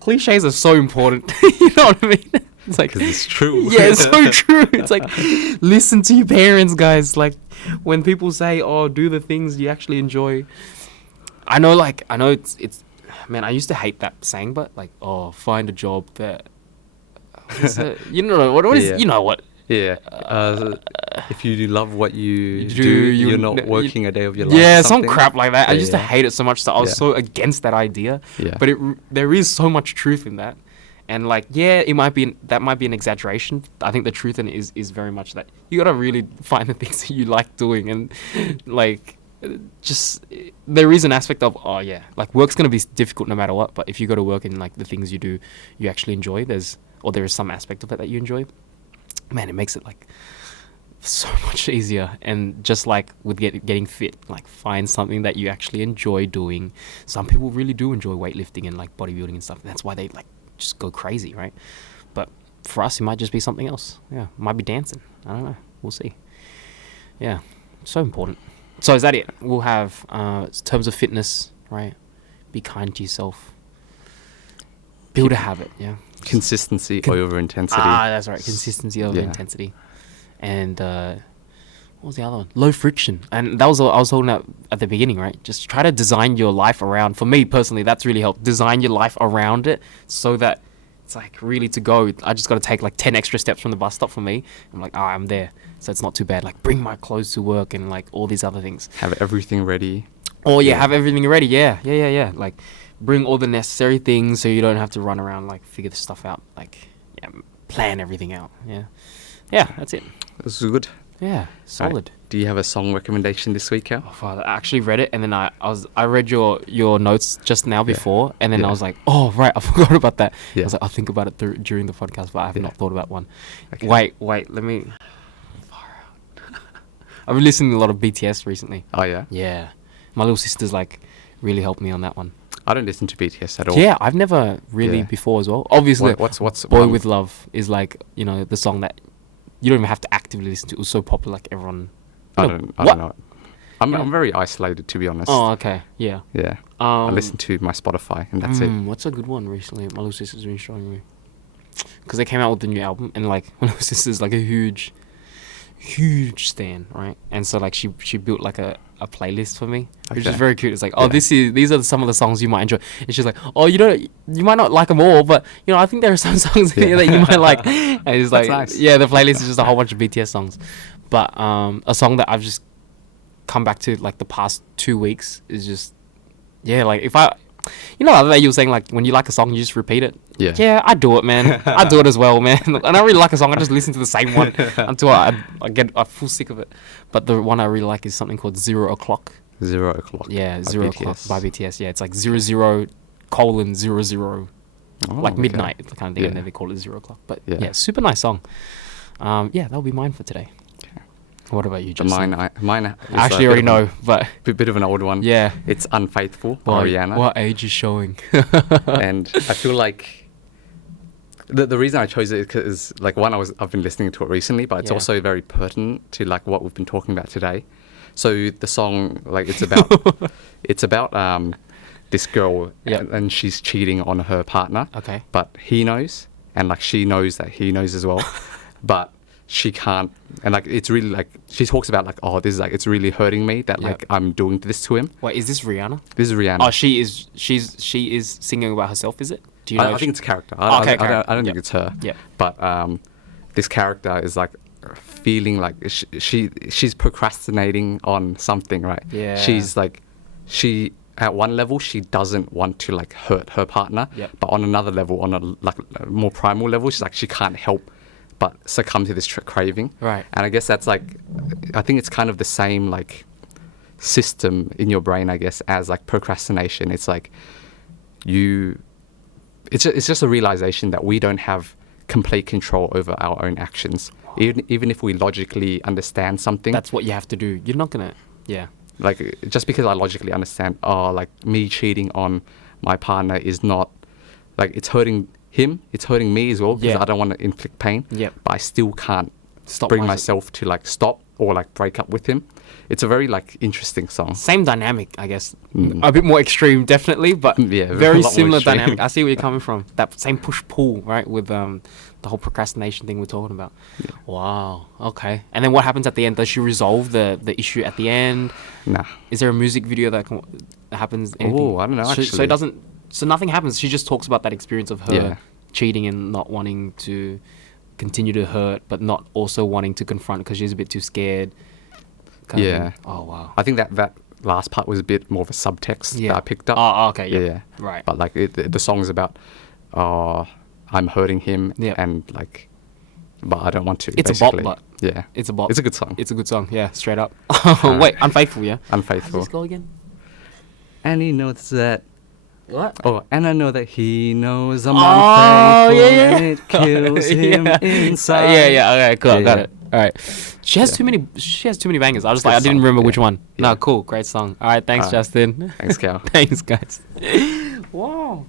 cliches are so important. You know what I mean? It's like, Because it's true. yeah, it's so true. It's like, listen to your parents, guys. Like, when people say, "Oh, do the things you actually enjoy," I know it's. Man, I used to hate that saying, but like, oh, find a job that. What is it? You know what is? Yeah. You know what? Yeah. If you love what you do, do, you you're not n- working a day of your life. Yeah, or some something. crap like that. I Yeah, used to yeah. hate it so much that I was Yeah. so against that idea. Yeah. But there is so much truth in that, and like, yeah, it might be that might be an exaggeration. I think the truth in it is very much that you gotta really find the things that you like doing, and like, just there is an aspect of, oh yeah, like work's gonna be difficult no matter what. But if you go to work and like the things you do, you actually enjoy. There is some aspect of it that you enjoy. Man, it makes it like so much easier. And just like with getting fit, like find something that you actually enjoy doing. Some people really do enjoy weightlifting and like bodybuilding and stuff. That's why they like just go crazy, right? But for us, it might just be something else. Yeah, it might be dancing. I don't know. We'll see. Yeah, so important. So is that it? We'll have in terms of fitness, right? Be kind to yourself. Build a habit. Yeah. Consistency over intensity. That's right. Consistency over Yeah. intensity. And what was the other one? Low friction. And that was what I was talking about at the beginning, right? Just try to design your life around. For me personally, that's really helped. Design your life around it so that it's like really to go. I just got to take like 10 extra steps from the bus stop for me. I'm like, I'm there. So it's not too bad. Like bring my clothes to work and like all these other things. Have everything ready. Oh yeah, Yeah. have everything ready. Yeah. Like bring all the necessary things so you don't have to run around like figure this stuff out. Like plan everything out. Yeah, that's it. This is good. Yeah, solid. Right. Do you have a song recommendation this week, Cal? Oh, Father, I actually read it, and then I read your notes just now before, and then Yeah. I was like, oh right, I forgot about that. Yeah. I was like, I'll think about it during the podcast, but I have Yeah. not thought about one. Okay. Wait, let me. Far out. I've been listening to a lot of BTS recently. Oh, yeah? Yeah, my little sister's like really helped me on that one. I don't listen to BTS at all. Yeah, I've never really Yeah. before as well. Obviously, What's Boy With Love is like, you know, the song that you don't even have to actively listen to. It was so popular, like everyone. I No, don't what? know. I'm Yeah. I'm very isolated, to be honest. Oh, okay, yeah. Yeah. I listen to my Spotify, and that's it. What's a good one recently? My little sister's been showing me. Because they came out with the new album, and like my little sister's like a huge stan, right? And so like she built like a playlist for me, which is Okay. very cute. It's like, oh, Yeah. these are some of the songs you might enjoy. And she's like, oh, you might not like them all, but you know, I think there are some songs in here that you might like. And it's That's like, nice. yeah, the playlist is just a whole bunch of BTS songs. But a song that I've just come back to like the past 2 weeks is just, yeah, like if I, you know, the other day you were saying like when you like a song you just repeat it. Yeah. Yeah, I do it, man. I do it as well, man. And I really like a song. I just listen to the same one until I get full sick of it. But the one I really like is something called 0 O'Clock. 0 O'Clock. Yeah, by 0 O'Clock BTS. by BTS. Yeah, it's like 00:00, Oh, like okay. midnight, the kind of thing. Yeah. And then they call it 0 O'Clock. But Yeah. yeah, super nice song. Yeah, that'll be mine for today. Okay. What about you, The Justin? mine I actually a already bit of know, but a bit of an old one. yeah. It's Unfaithful by Rihanna. What age is showing? And I feel like the reason I chose it is because, like, one, I've been listening to it recently, but it's Yeah. also very pertinent to like what we've been talking about today. So the song, like, it's about this girl, Yeah. and she's cheating on her partner, Okay. but he knows, and like she knows that he knows as well, but she can't. And like it's really like she talks about like, oh, this is like it's really hurting me that like I'm doing this to him. Wait, is this Rihanna? This is Rihanna. Oh, she is singing about herself, is it? Do you know? I think it's a character. Okay, I don't think it's her. Yeah. But this character is like feeling like she's procrastinating on something, right? Yeah. She's like she at one level she doesn't want to like hurt her partner, but on another level, on a more primal level, she's like she can't help but succumb to this craving. Right. And I guess that's like, I think it's kind of the same like system in your brain, I guess, as like procrastination. It's like it's just a realization that we don't have complete control over our own actions. Even if we logically understand something. That's what you have to do. You're not gonna, Like, just because I logically understand, like me cheating on my partner is not, like, it's hurting him, it's hurting me as well, because I don't want to inflict pain. Yep. But I still can't Stop bring myself to, like, stop or, like, break up with him. It's a very, like, interesting song. Same dynamic, I guess. A bit more extreme, definitely, but Yeah, very a lot more similar extreme. dynamic. I see where you're coming from. That same push-pull, right, with the whole procrastination thing we're talking about. Yeah. Wow, okay. And then what happens at the end? Does she resolve the issue at the end? Nah. Is there a music video that happens? Oh, I don't know, actually. So it doesn't... So nothing happens. She just talks about that experience of her Yeah. cheating and not wanting to continue to hurt, but not also wanting to confront because she's a bit too scared. Kind of Yeah. thing. Oh, wow. I think that last part was a bit more of a subtext that I picked up. Oh, okay. Yeah. Yeah. Right. But, like, the song's about, I'm hurting him, and, like, but I don't want to. It's basically. a bop, but yeah, it's a bop. It's a good song. It's a good song. Yeah, straight up. Wait, Unfaithful, yeah? Unfaithful. How does this go again? And he knows that. What? Oh, and I know that he knows I'm Oh, unfaithful, yeah. and it kills him inside. Yeah. Okay, cool. I got Yeah. it. All right. She has too many. She has too many bangers. I was Good like, I didn't song, remember yeah. which one. Yeah. No, cool. Great song. All right. Thanks, All right. Justin. Thanks, Cal. Thanks, guys. Wow.